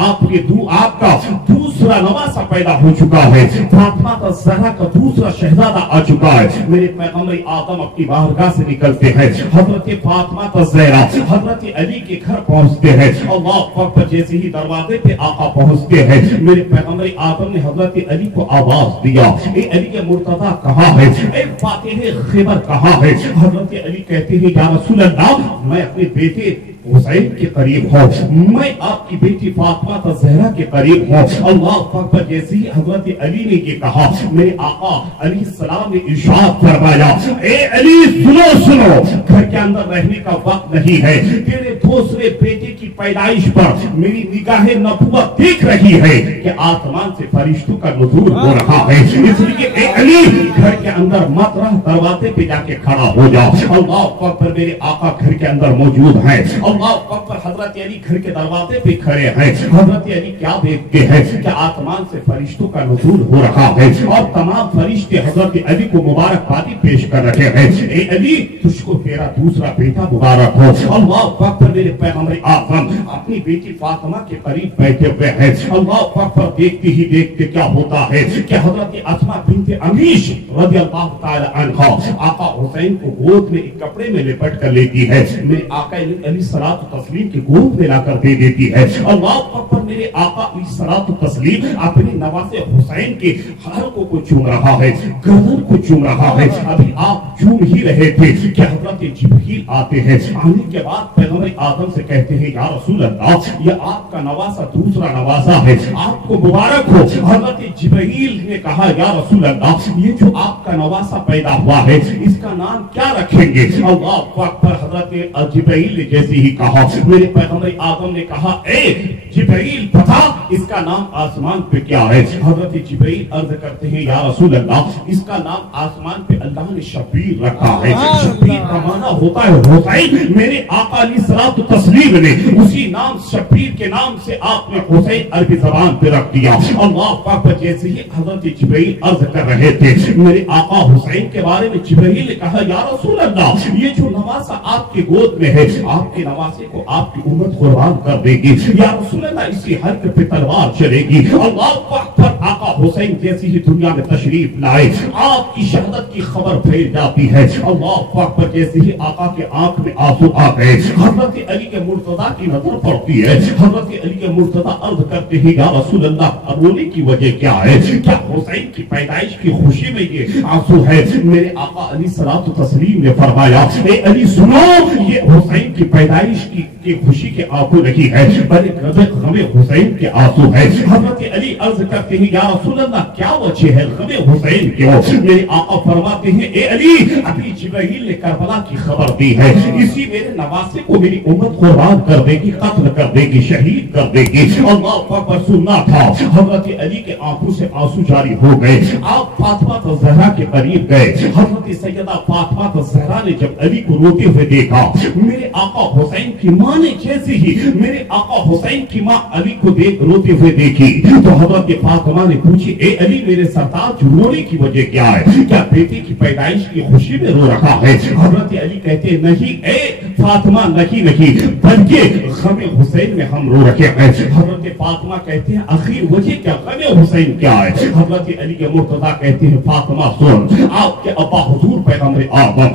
आपका दूसरा नवासा पैदा हो चुका है, फातिमा का ज़हरा का दूसरा शहजादा आ चुका है। मेरे पैगंबर आदम अपनी बारगाह से निकलते हैं, हजरत फातिमा का ज़हरा हजरत अली के घर पहुंचते हैं, अल्लाह अकबर, जैसे ही दरवाजे पे आका पहुंचते हैं, मेरे पैगंबर आदम ने हजरत अली को आवाज दिया, ए अली के मुर्तज़ा कहाँ है, ए फातिह खैबर कहाँ है। हजरत अली कहते हैं, या रसूल अल्लाह, मैं अपने बेटे हुसैन के करीब हूँ, मैं आपकी बेटी फातिमा का ज़हरा के करीब हूँ। अल्लाह अकबर, जैसे ही हजरत अली ने ये कहा, मेरे आका अली सलाम ने इरशाद फरमाया, ए अली सुनो, घर के अंदर रहने का वक्त नहीं है, तेरे दूसरे बेटे की पैदाइश पर मेरी निगाहे नबुवत देख रही है कि आसमान से फरिश्तों का नुज़ूल हो रहा है, इसलिए ए अली घर के अंदर मत रह, दरवाजे पे जाके खड़ा हो जाओ। अल्लाह अकबर, मेरे आका घर के अंदर मौजूद है, अल्लाह अकबर, हजरत अली घर के दरवाजे पे खड़े हैं, हजरत अली क्या देखते हैं कि आसमान से फरिश्तों का नुज़ूल हो रहा है और तमाम फरिश्ते हजरत अली को मुबारकबादी पेश कर रहे हैं, ए अली, तुझको तेरा दूसरा बेटा मुबारक हो। अल्लाह अकबर, मेरे पैगंबर आज़म अपनी बेटी फातिमा के करीब बैठे हुए हैं, अल्लाह अकबर, देखते ही देखते क्या होता है कि हजरत अस्मा बिन्त अमीश रज़ियल्लाहु ताला अन्हा आका हुसैन को गोद में एक कपड़े में लिपट कर लेती है, मेरे आका अली सलात तस्लीम की गोद में लाकर दे देती है। अल्लाह अकबर, मेरे आका अली सलात तस्लीम अपने नवासे हुसैन के हाथों को चूम रहा है, गर्दन को चूम रहा है। अभी आप चूम ही रहे थे कि हजरत जिब्रील आते हैं, आने के बाद पैगंबर आदम से कहते हैं, या रसूल अल्लाह, ये आपका नवासा दूसरा नवासा है, आपको मुबारक हो। हजरत जिब्रील ने कहा, या रसूल अल्लाह, ये जो आपका नवासा पैदा हुआ है, इसका नाम क्या रखेंगे। अल्लाह अकबर, हजरत जिब्रील ने जैसे ही कहा, मेरे पैगंबर आदम ने कहा, ए जिब्रील, बता इसका नाम आसमान पे क्या है। हजरत जिब्रील अर्ज करते हैं, या रसूल अल्लाह, इसका नाम आसमान पे अल्लाह ने शब्बीर रखा है। शब्बीर का माना होता है हुसैन। मेरे आका अलैहिस्सलातु तस्लीम ने उसी नाम शब्बीर के नाम से आपने हुसैन अरबी ज़बान पे रख दिया। अल्लाह पाक, जैसे ही हजरत जिब्रील अर्ज कर रहे थे, मेरे आका हुसैन के बारे में जिब्रील ने कहा, या रसूल अल्लाह, ये जो नवासा आपके गोद में है, आपके नवासे को आपकी उम्मत कुर्बान कर देगी, या रसूल अल्लाह, इसी हल्क पे तलवार चलेगी। अल्लाह अकबर, आका हुसैन जैसी ही दुनिया में तशरीफ लाए, आपकी शहादत की खबर फैल जाती है। अल्लाह अकबर, जैसे ही आका के आंख में आंसू आ गए, हजरत अली के मुर्तज़ा की नजर पड़ती है। हजरत अली के मुर्तज़ा अर्ज करते हैं, या रसूल अल्लाह, रोने की वजह क्या है, क्या हुसैन की पैदाइश की खुशी में ये आंसू है। मेरे आका अली सलातो तस्लीम ने फरमाया, ए अली सुनो, ये हुसैन की पैदाइश की खुशी के आंसू नहीं है, बल्कि गमे हुसैन के आंसू है। हजरत अली अर्ज करते हैं, या रसूल अल्लाह, क्या वजह है गमे हुसैन की। मेरे आका फरमाते हैं, ए अली, अभी जिब्रील ने करबला की खबर दी है, इसी मेरे नवासे को मेरी उम्मत कुर्बान कर देगी, कत्ल कर देगी, शहीद कर देगी। अल्लाह पर सुनना था। हजरत अली के आंखों से आंसू जारी हो गए। आप फातिमा ज़हरा के करीब गए। हजरत सैयदा फातिमा ज़हरा ने जब अली को रोते हुए देखा, मेरे आका हुसैन की माँ ने जैसे ही मेरे आका हुसैन की माँ अली को रोते हुए देखी, तो हजरत फातिमा ने पूछी, ए अली, मेरे सरताज, रोने की वजह क्या है, क्या बेटे की पैदाइश की खुशी में रो रखा है। हजरत अली कहते, नहीं ए फातिमा, नहीं, बल्कि गमे हुसैन में हम रो रखे हैं। हजरत फातिमा कहते हैं, आखिर वजह क्या, गमे हुसैन क्या है। हजरत अली के मुर्तज़ा कहते हैं, फातिमा सुन, आपके अब्बा हुजूर पैगंबर आदम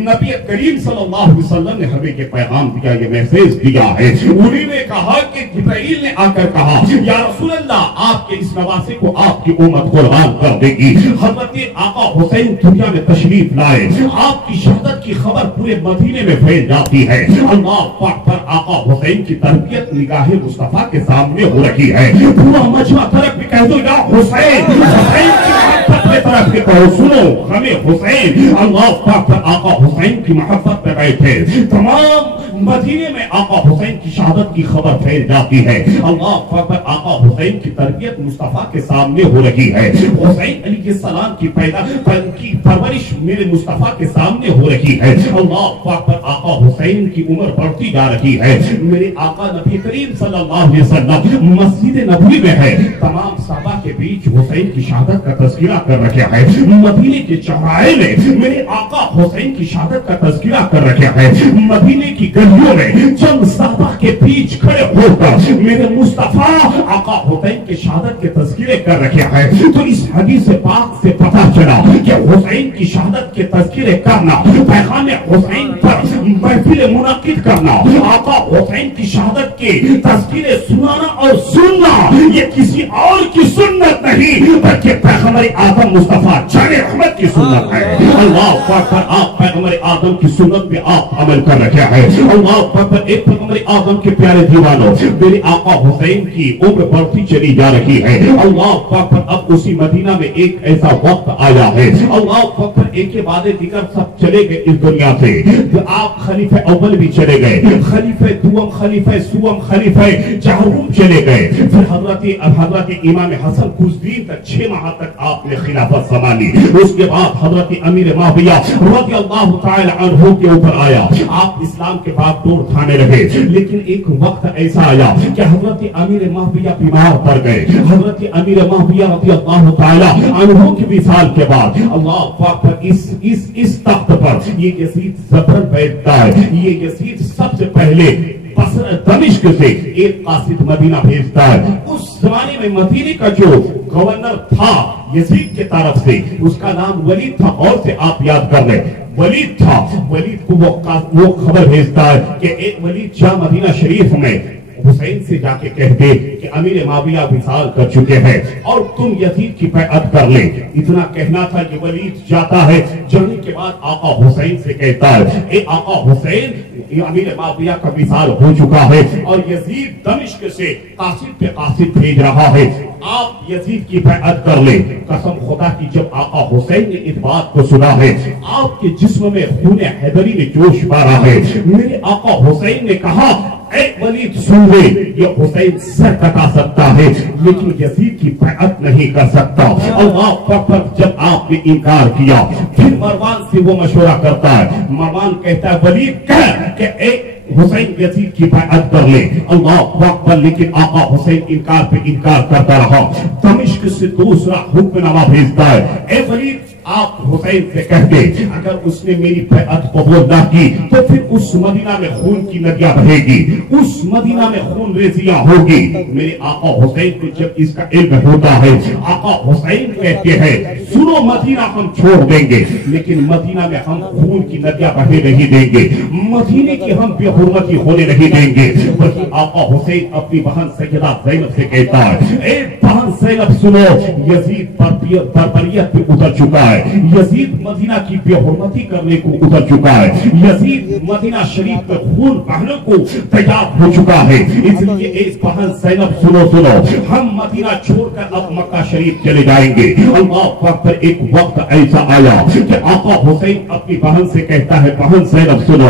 नबी करीम सल्लल्लाहु अलैहि वसल्लम ने हमें ये पैगाम दिया, ये मैसेज दिया है। उन्हीं ने कहा कि जिब्रील ने आकर कहा, या रसूल अल्लाह, आपके इस नवासे को आपकी उम्मत कुर्बान कर देगी। हजरत आका हुसैन दुनिया में तशरीफ लाए, आपकी शहादत की खबर पूरे मदीने में फैल जाती رہی ہے. اللہ پاک پر آقا حسین کی تربیت نگاہ مصطفیٰ کے سامنے ہو رہی ہے. پورا مجمع طرف بھی کہہ دو یا حسین, حسین کی محبت میں طرف کے کہو سنو ہمیں حسین. اللہ پاک پر آقا حسین کی محبت میں بیٹھے. تمام مدینے میں آقا حسین کی شہادت کی خبر پھیل جاتی ہے. اللہ پاک پر آقا حسین کی تربیت مصطفیٰ کے سامنے ہو رہی ہے. حسین علیہ السلام کی پرورش میرے مصطفیٰ کے سامنے ہو رہی ہے. اللہ پاک پر آقا حسین کی عمر بڑھتی جا رہی ہے. میرے آقا نبی کریم صلی اللہ علیہ وسلم مسجد نبوی میں ہے. تمام صحابہ کے بیچ حسین کی شہادت کا تذکرہ کر رکھا ہے. مدینے کے چوراہے میں میرے آقا حسین کی شہادت کا تذکرہ کر رکھا ہے. مدینے کی گلیوں میں چند صحابہ کے بیچ کھڑے ہو کر میرے مصطفیٰ آقا حسین کی شہادت کے تذکرے کر رکھے ہیں. تو اس حدیث پاک سے پتہ چلا کہ حسین کی شہادت کے تذکرے کرنا, پیغام حسین پر محفل منعقد کرنا, آقا حسین کی شہادت کے تذکرے سنانا اور سننا یہ کسی اور کی سنت نہیں بلکہ پیغمبر آدم مصطفیٰ جان احمد کی سنت ہے. اللہ پاک پر آپ پیغمبر آدم کی سنت میں آپ عمل کر رکھے ہیں. اللہ پاک پر ایک پیغمبر آدم کے پیارے دیوانوں, میرے آقا حسین کی عمر بڑھتی چلی جا رہی ہے. اللہ پاک پر اب اسی مدینہ میں ایک ایسا وقت آیا ہے. اللہ پاک پر ایک کے بعد دیگر سب چلے گئے اس دنیا سے. آپ خلیفہ اول بھی چلے گئے, خلیفہ دوم, خلیفہ سوم, خلیفہ چہارم چلے گئے. پھر حضرت امام حسن کچھ دن تک 6 ماہ تک آپ نے خلافت سنبھالی. اس کے بعد حضرت امیر معاویہ رضی اللہ تعالی عنہ کے اوپر آیا. آپ اسلام کے بعد دور تھانے لگے. لیکن ایک وقت ایسا آیا کہ حضرت امیر معاویہ بیمار پڑ گئے. حضرت امیر معاویہ رضی اللہ تعالی عنہ کی وصال کے بعد اللہ پاک پر اس تخت پر یہ یزید زبرن بیٹھتا ہے. یہ یزید سب سے پہلے دمشق سے ایک قاصد مدینہ بھیجتا ہے. اس زمانے میں مدینے کا جو گورنر تھا یزید کے طرف سے, اس کا نام ولید تھا. اور سے آپ یاد کر لیں ولید تھا. ولید کو وہ خبر بھیجتا ہے کہ ایک ولید شاہ مدینہ شریف میں حسین سے جا کے کہہ دے کہ امیر معاویہ وصال کر چکے ہیں اور تم یزید کی بیعت کر لیں. اتنا کہنا تھا کہ ولید جاتا ہے. جانے کے بعد آقا حسین سے کہتا ہے اے آقا حسین, امیر معاویہ کا وصال ہو چکا ہے اور یزید دمشق سے قاصد پہ قاصد بھیج رہا ہے, آپ یزید کی بیعت کر لیں. قسم خدا کی جب آقا حسین نے اس بات کو سنا ہے آپ کے جسم میں خون حیدری میں جوش پارا ہے. میرے آقا حسین نے کہا اے ولید سن لے, یہ حسین سر کٹا سکتا ہے لیکن یزید کی بیعت نہیں کر سکتا. اللہ پر جب آپ نے انکار کیا پھر مروان سے وہ مشورہ کرتا ہے. مروان کہتا ہے ولید کہہ کہ اے حسین یزید کی بیعت کر لے. اللہ اکبر. لیکن آقا حسین انکار پہ انکار کرتا رہا. دمشق سے دوسرا حکم نامہ بھیجتا ہے اے ولید آپ حسین سے کہہ دے اگر اس نے میری بیعت قبول نہ کی تو پھر اس مدینہ میں خون کی ندیاں بہے گی, اس مدینہ میں خون ریزیاں ہوگی. میرے آقا حسین کو جب اس کا علم ہوتا ہے آقا حسین کہتے ہیں سنو مدینہ ہم چھوڑ دیں گے لیکن مدینہ میں ہم خون کی ندیاں بہے نہیں دیں گے, مدینے کی ہم بے حرمتی ہونے نہیں دیں گے. بلکہ آقا حسین اپنی بہن سیدہ زینب سے کہتا ہے اے بہن زینب سنو, یزید بربریت پہ اتر چکا ہے, یزید مدینہ کی بے حرمتی کرنے کو اتر چکا ہے, یزید مدینہ شریف پر خون بہنے کو تیار ہو چکا ہے. اس لیے ایک بہن زینب سنو, ہم مدینہ چھوڑ کر اب مکہ شریف چلے جائیں گے. اللہ اکبر. ایک وقت ایسا آیا کہ آقا حسین اپنی بہن سے کہتا ہے بہن زینب سنو,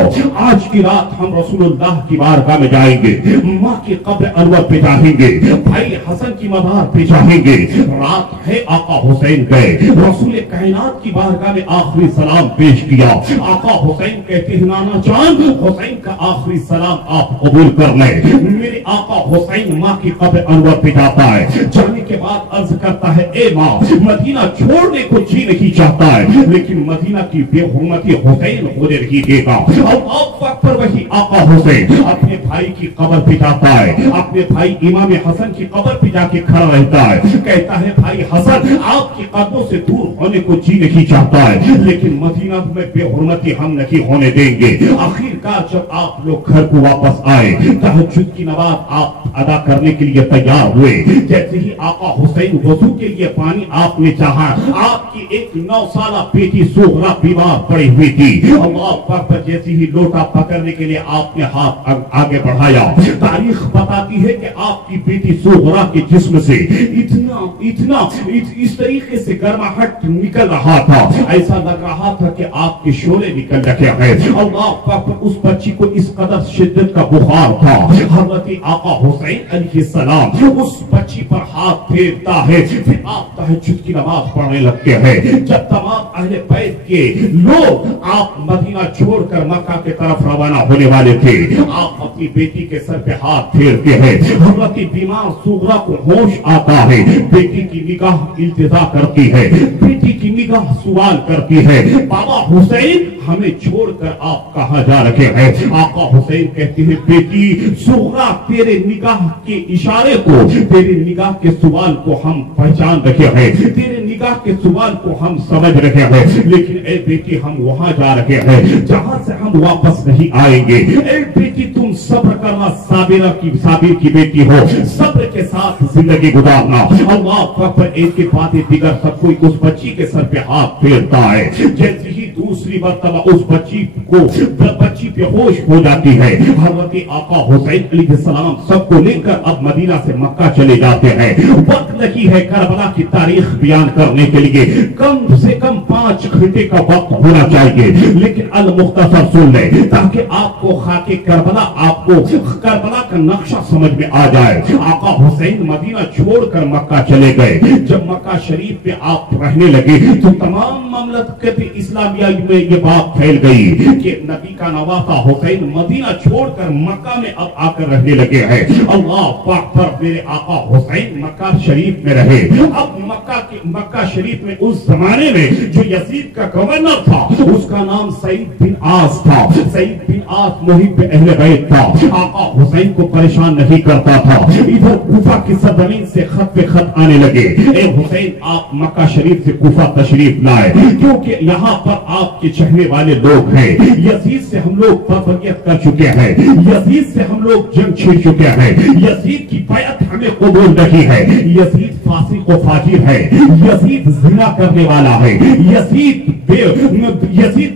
آج کی رات ہم رسول اللہ کی بارگاہ میں جائیں گے, ماں کی قبر انور پہ جائیں گے, بھائی حسن کی مزار پہ جائیں گے. رات ہے آقا حسین گئے, رسول کائنات کی بارگاہ میں آخری سلام پیش کیا. آقا حسین کہتے ہیں نانا جان حسین کا آخری سلام آپ قبول کر لیں. میرے آقا حسین ماں کی قبر انور پہ جاتا ہے. جانے کے بعد عرض کرتا ہے اے ماں مدینہ چھوڑنے کو جی نہیں چاہتا ہے لیکن مدینہ کی بے حرمتی حسین ہونے نہیں دے گا. اب وقت پر وہی آقا حسین اپنے بھائی کی قبر پہ جاتا ہے, اپنے بھائی امام حسن کی قبر پہ جا کے کھڑا رہتا ہے. کہتا ہے بھائی حسن آپ کی قدموں سے دور ہونے کو जी नहीं चाहता है, लेकिन मदीना में बेहुरमती हम नहीं होने देंगे। आखिरकार जब आप लोग घर को वापस आए, तहज्जुद की नमाज आप अदा करने के लिए तैयार हुए, जैसे ही आका हुसैन वजू के लिए पानी आपने चाहा, आपकी एक 9 साला बेटी सुगरा बीमार पड़ी हुई थी। अल्लाह पर जैसे ही लोटा पकड़ने के लिए आपने हाथ आगे बढ़ाया, तारीख बताती है कि आपकी बेटी सुगरा के जिस्म से इतना इस तरीके से गर्माहट निकल रहा था, ऐसा लग रहा था कि आपके शोले निकल रखे हैं। अल्लाह पर उस बच्ची को इस कदर शिद्दत का बुखार था। हज़रत आका हुसैन अलैहिस्सलाम उस बच्ची पर हाथ फेरता है, फिर आप तहज्जुद की नमाज पढ़ने लगते हैं। जब तमाम अहले बैत के लोग आप मदीना छोड़कर मक्का की तरफ रवाना होने वाले थे, आप अपनी बेटी के सर पे हाथ फेरते हैं। हज़रत बीमार सुगरा को होश आता है, बेटी की निगाह इल्तिजा करती है, बेटी की निगाह सवाल करती है, बाबा हुसैन हमें छोड़कर आप कहां जा रहे हैं? आका हुसैन कहते हैं, बेटी सुगरा तेरे निगाह के इशारे को, तेरे निगाह के सवाल को हम पहचान रखे हैं, तेरे निगाह के सवाल को हम समझ रहे हैं, लेकिन ए बेटी हम वहां जा रहे हैं जहां से हम वापस नहीं आएंगे। ए बेटी तुम सब्र करना, साबिर की बेटी हो, सब्र के साथ जिंदगी गुजारना। अल्लाह पर एक के बाद दिगर सब कोई उस बच्ची के सर पे हाथ फेरता है। जैसे ही दूसरी मर्तबा उस बच्ची बेहोश हो जाती है, हज़रत आका हुसैन अलैहिस्सलाम सबको लेकर अब मदीना से मक्का चले जाते हैं। वक्त नहीं है करबला की तारीख बयान करने के लिए, कम से कम 5 घंटे का वक्त होना चाहिए, लेकिन अल मुख्तसर सुन ले ताकि आपको खाके करबला, आपको करबला का नक्शा समझ में आ जाए। आका हुसैन मदीना छोड़कर मक्का चले गए। जब मक्का शरीफ पे आप रहने लगे तो तमाम ममलकत इस्लामिया में ये बात फैल गई कि नबी का नवासा हुसैन मदीना छोड़कर मक्का में अब आकर रहने लगे हैं। अल्लाह पाक पर मेरे आका हुसैन मक्का शरीफ में रहे। अब मक्का शरीफ में उस जमाने में जो यजीद का गवर्नर था, उसका नाम सईद बिन आस था। सईद बिन आस मुहिब अहले बैत था, आका हुसैन को परेशान नहीं करता था। इधर कूफा की सरजमीन से खत पे खत आने लगे, ए हुसैन आप मक्का शरीफ से कूफा तशरीफ लाए, क्योंकि यहाँ पर आपके चाहने वाले लोग हैं। यजीद से हम लोग बरबरियत कर चुके हैं, यजीद से हम लोग जंग छेड़ चुके हैं, यजीद की बैत हमें कबूल नहीं है, यजीद फासिक व फाजिर है, यजीद जिना करने वाला है, यजीद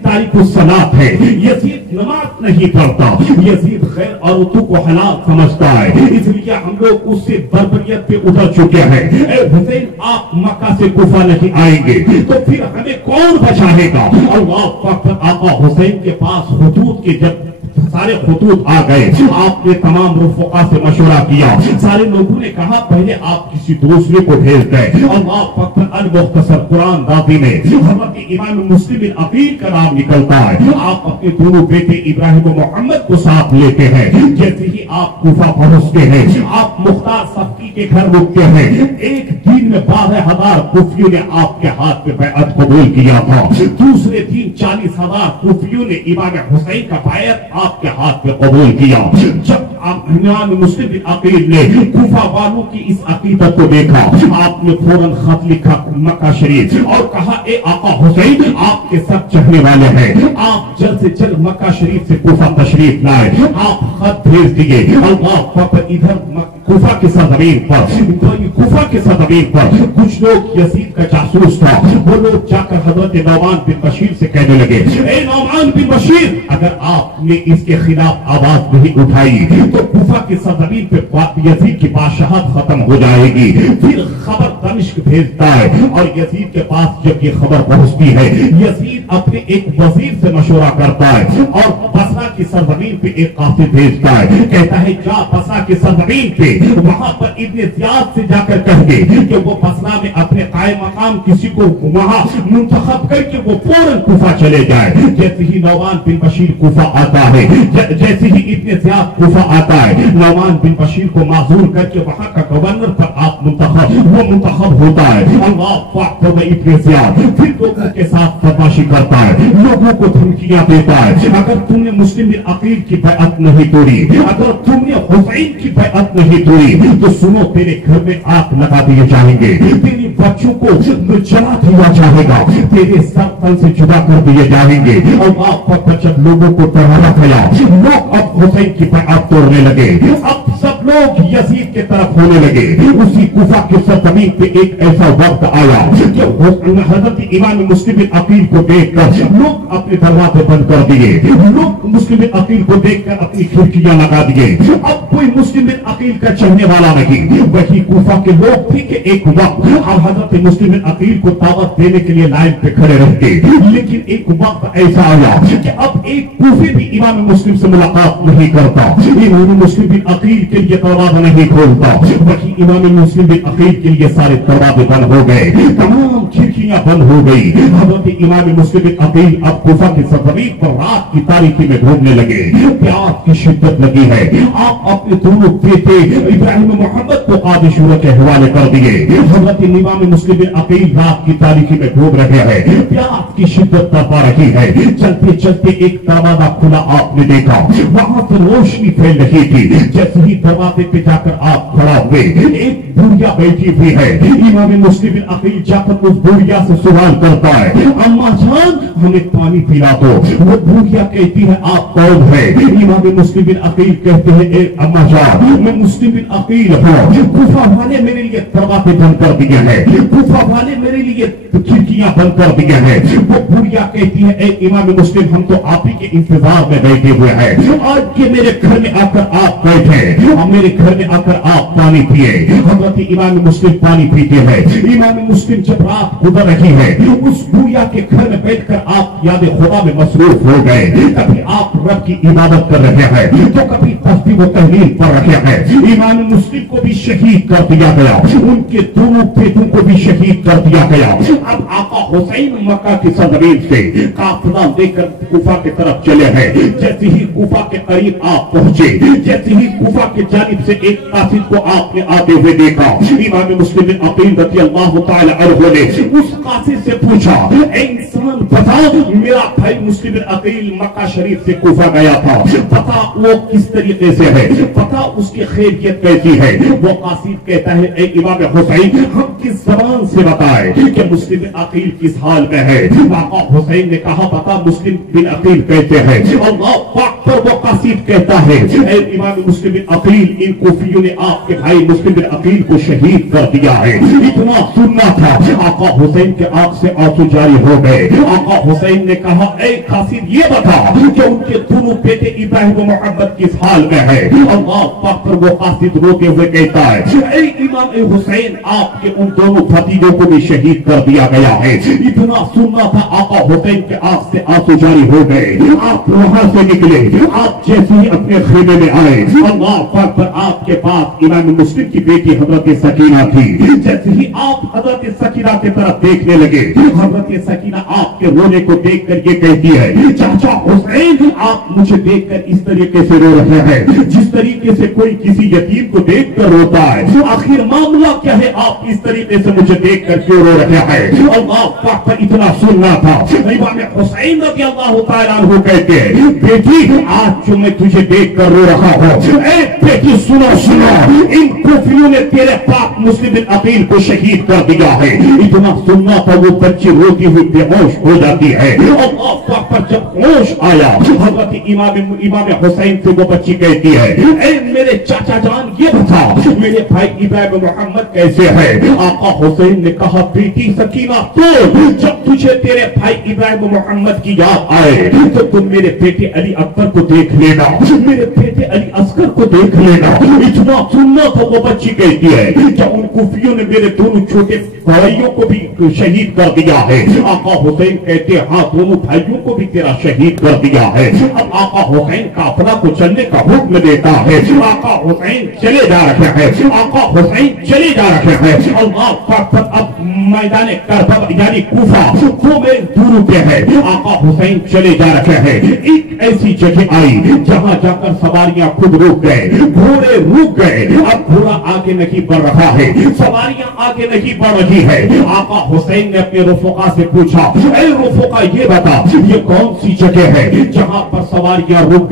तारिकुस सलात है, यजीद नमाज नहीं पढ़ता, यजीद खैर और उतु को हलाल समझता है, इसलिए हम लोग उससे बरबरियत पे उतर चुके हैं। ए हुसैन आप मक्का से कूफा नहीं आएंगे तो फिर हमें कौन बचाएगा? अल्लाह पाक आका हुसैन के पास हुदूद के जब सारे खुतूत आ गए, आपने तमाम रुफका से मशवरा किया, सारे लोगों ने कहा पहले आप किसी दूसरे को भेज दें। अल्लाह पाक अल मुख्तसर कुरान दादी में हज़रत इमाम मुस्लिम बिन अकील का नाम निकलता है। आप अपने दोनों बेटे इब्राहिम और मोहम्मद को साथ लेते हैं। जैसे ही आप कूफा पहुंचते हैं, आप मुख्तार सफ्की के घर रुकते हैं। एक दिन में 12,000 कुफियों ने आपके हाथ में बैअत कबूल किया था। दूसरे दिन 40,000 कुफियों ने इमाम हुसैन का बैअत आपके हाथ में कबूल किया। जब इमाम मुस्लिम बिन अकील ने कूफा वालों की इस अकीदत को देखा, आपने फौरन खत लिखा मक्का शरीफ और कहा, ए आका हुसैन आपके सब चाहने वाले हैं, आप जल्द से जल्द मक्का शरीफ से कूफा तशरीफ लाए। आप खत भेज दिए। अल्लाह पाक इधर कूफा के सरजमीन पर कुछ लोग यजीद का जासूस था, वो लोग जाकर हजरत नौमान बिन बशीर से कहने लगे, ए नौमान बिन बशीर अगर आपने इसके खिलाफ आवाज नहीं उठाई तो कूफा के सरजमीन पे यजीद की बादशाहत खत्म हो जाएगी। फिर खबर दमिश्क भेजता है और यजीद के पास जब ये खबर पहुंचती है, यजीद अपने एक वजीर से मशवरा करता है और बसरा की सरजमीन पे एक काफिर भेजता है। कहता है जा बसरा की सरजमीन पे वहां पर इब्ने ज़ियाद से जाकर कह दे कि वो बसरा में अपने कायम मकाम किसी को वहां मुंतखब करके वो फौरन कूफा चले जाए। जैसे ही नौमान बिन बशीर कूफा आता है, जैसे ही इब्ने ज़ियाद कूफा आता है, नौमान बिन बशीर को माजूर करके वहां का गवर्नर पर आप मुंतखब होता है। अल्लाह पाक पर इब्ने ज़ियाद फिर लोगों के साथ बदमाशी करता है, लोगों को धमकियां देता है, अगर तुमने मुस्लिम बिन अकील की बैअत नहीं तोड़ी, अगर तुमने हुसैन की बैअत नहीं तोड़ी तो सुनो तेरे घर में आग लगा दिए जाएंगे, तेरी बच्चों को जला दिया जाएगा, तेरे सर तल से जुदा कर दिए जाएंगे। और आप पर जब लोगों को डराया गया, लोग अब हुसैन की बैत तोड़ने लगे, अब सब लोग यजीद के तरफ होने लगे। उसी कुफा के सरजमीन पे एक ऐसा वक्त आया कि हजरत इमाम मुस्लिम बिन अकील को देखकर लोग अपने दरवाजे बंद कर दिए, लोग मुस्लिम बिन अकील को देखकर अपनी खिड़कियां लगा दिए। अब कोई मुस्लिम बिन अकील का चढ़ने वाला नहीं। वही कुफा के लोग थे कि एक वक्त अब हजरत मुस्लिम बिन अकील को दावत देने के लिए लाइन पे खड़े रहते, लेकिन एक वक्त ऐसा आया कि अब एक कूफी भी इमाम मुस्लिम से मुलाकात नहीं करता, इमाम मुस्लिम बिन अकील के लिए दरवाजा नहीं खोलता। वही इमाम मुस्लिम बिन अकील के लिए सारे दरवाजे बंद हो गए, तमाम खिड़कियां बंद हो गई। हजरत इमाम मुस्लिम बिन अकील अब कुफा की सरजमीन पर रात की तारीकी में घूमने लगे। प्यास की शिद्दत लगी है। आप अपने दोनों बेटे इब्राहिम मोहम्मद को कादी शूरा के हवाले कर दिए। हजरत इमाम मुस्लिम बिन अकील रात की तारीकी में घूम रहे हैं, प्यास की शिद्दत तपा रही है। चलते चलते एक दरवाजा खुला, आपने देखा वहां से रोशनी फैल रही थी। जैसे ही दरवाजे पे जाकर आप खड़ा हुए, एक बुढ़िया बैठी हुई है। इमाम मुस्लिम बिन अकील जाकर उस बुढ़िया से सवाल करता है, अम्मा जान हमें पानी पिला दो। वो बुढ़िया कहती है आप कौन है? इमाम मुस्लिम बिन अकील कहते हैं ए अम्मा जान मैं मुस्लिम बिन अकील हूँ, कुफा वाले मेरे लिए दरवाजे बंद कर दिए हैं, कुफा वाले मेरे लिए खिड़कियां बंद कर दिए हैं। वो बुढ़िया कहती है ए इमाम मुस्लिम हम तो आप ही के इंतजार में बैठे हुए हैं, आज के मेरे घर में आकर आप बैठे और मेरे घर में आकर आप पानी पिए। हजरत इमाम मुस्लिम पानी पीते हैं। इमाम मुस्लिम जब रात गुजर रही है, उस बुढ़िया के घर में बैठकर आप याद खुदा में मसरूफ हो गए। कभी आप रब की इबादत कर रहे हैं तो कभी तस्बीह व तहलील पढ़ रहे हैं। इमाम मुस्लिम को भी शहीद कर दिया गया, उनके दोनों बेटों को भी शहीद कर दिया गया। अब आका हुसैन मक्का की सरजमीन से काफिला लेकर कुफा की तरफ चले हैं। जैसे ही कुफा के करीब आप पहुंचे, जैसे ही कुफा के जानिब से एक कासिद को आपने आते हुए देखा, इमाम मुस्लिम बिन अकील रज़ियल्लाहु ताला अन्हु ने उस कासिद से पूछा, ए इंसान बता मेरा भाई मुस्लिम बिन अकील मक्का शरीफ से कुफा गया था, पता वो किस तरीके से है, पता उसकी खैरियत कैसी है? वो कासिद कहता है ए इमाम हुसैन हम किस जबान से बताए कि मुस्लिम बिन अकील किस हाल में है? आका हुसैन ने कहा पता मुस्लिम बिन अकील कहते हैं। अल्लाह पाक पर वो कासिद कहता है ए इमाम मुस्लिम बिन अकील इन कूफियों ने आपके भाई मुस्लिम बिन अकील को शहीद कर दिया है। इतना सुनना था, आका हुसैन के आंख से आंसू जारी हो गए। आका हुसैन ने कहा ए कासिद ये बता कि उनके दोनों बेटे इब्राहिम व मोहम्मद किस हाल में है? अल्लाह पाक पर वो कासिद रोते हुए कहता है ए इमाम हुसैन आपके उन दोनों भतीजों को भी शहीद कर दिया गया है। इतना सुनना था, आका हुसैन के आंख से आंसू जारी हो गए। आप वहां से निकले, आप जैसे ही अपने खेमे में आए, अल्लाह पाक पर आपके पास इमाम मुस्लिम की बेटी हजरत सकीना थी। जैसे ही आप हजरत सकीना की तरफ देखने लगे, हजरत सकीना आपके रोने को देखकर ये कहती है चाचा हुसैन आप मुझे देखकर इस तरीके से रो रहे हैं जिस तरीके से कोई किसी यतीम को देखकर रोता है। आखिर मामला क्या है? आप इस तरीके से मुझे देखकर क्यों रो रहे हैं? अल्लाह पाक पर इतना सुनना था। इमाम हुसैन रज़ियल्लाहु ताला अन्हु कहते हैं बेटी आज जो मैं तुझे देखकर रो रहा हूं, ए बेटी सुनो सुनो, इन कूफियों ने तेरे पाक मुस्लिम बिन अकील को शहीद कर दिया है। इतना सुनना था, वो बच्ची रोती हुई बेहोश हो जाती है। अल्लाह पाक पर जब होश आया, हजरत इमाम हुसैन से वो बच्ची कहती है ए मेरे चाचा जान ये बता मेरे भाई इब्राहिम मोहम्मद कैसे है? आका हुसैन ने कहा बेटी सकीना तो जब तुझे तेरे भाई इब्राहिम मोहम्मद की याद आए तो तुम मेरे बेटे अली अकबर को देख लेना, मेरे बेटे अली असगर को देख लेना। इतना सुनना था, वो बच्ची कहती है क्या उन कूफियों ने मेरे दोनों छोटे भाइयों को भी शहीद कर दिया है? आका हुसैन कहते हाँ दोनों भाइयों को भी तेरा शहीद कर दिया है। अब आका हुसैन काफिला को चलने का हुक्म देता है। आका हुसैन चले जा रहे हैं, आका हुसैन चले जा रहे हैं। अल्लाह पाक पर अब मैदान करबला यानी कुफा 2 मील दूर पे है। आका हुसैन चले जा रहे हैं। एक ऐसी जगह आई जहां जाकर सवारियां खुद रुक गए, घोड़े रुक गए। अब घोड़ा आगे नहीं बढ़ रहा है, सवारियां आगे नहीं बढ़ रही रही है। आका हुसैन ने अपने रुफका से पूछा, ऐ रुफका ये बता, ये कौन सी जगह है जहां पर सवारियां रुक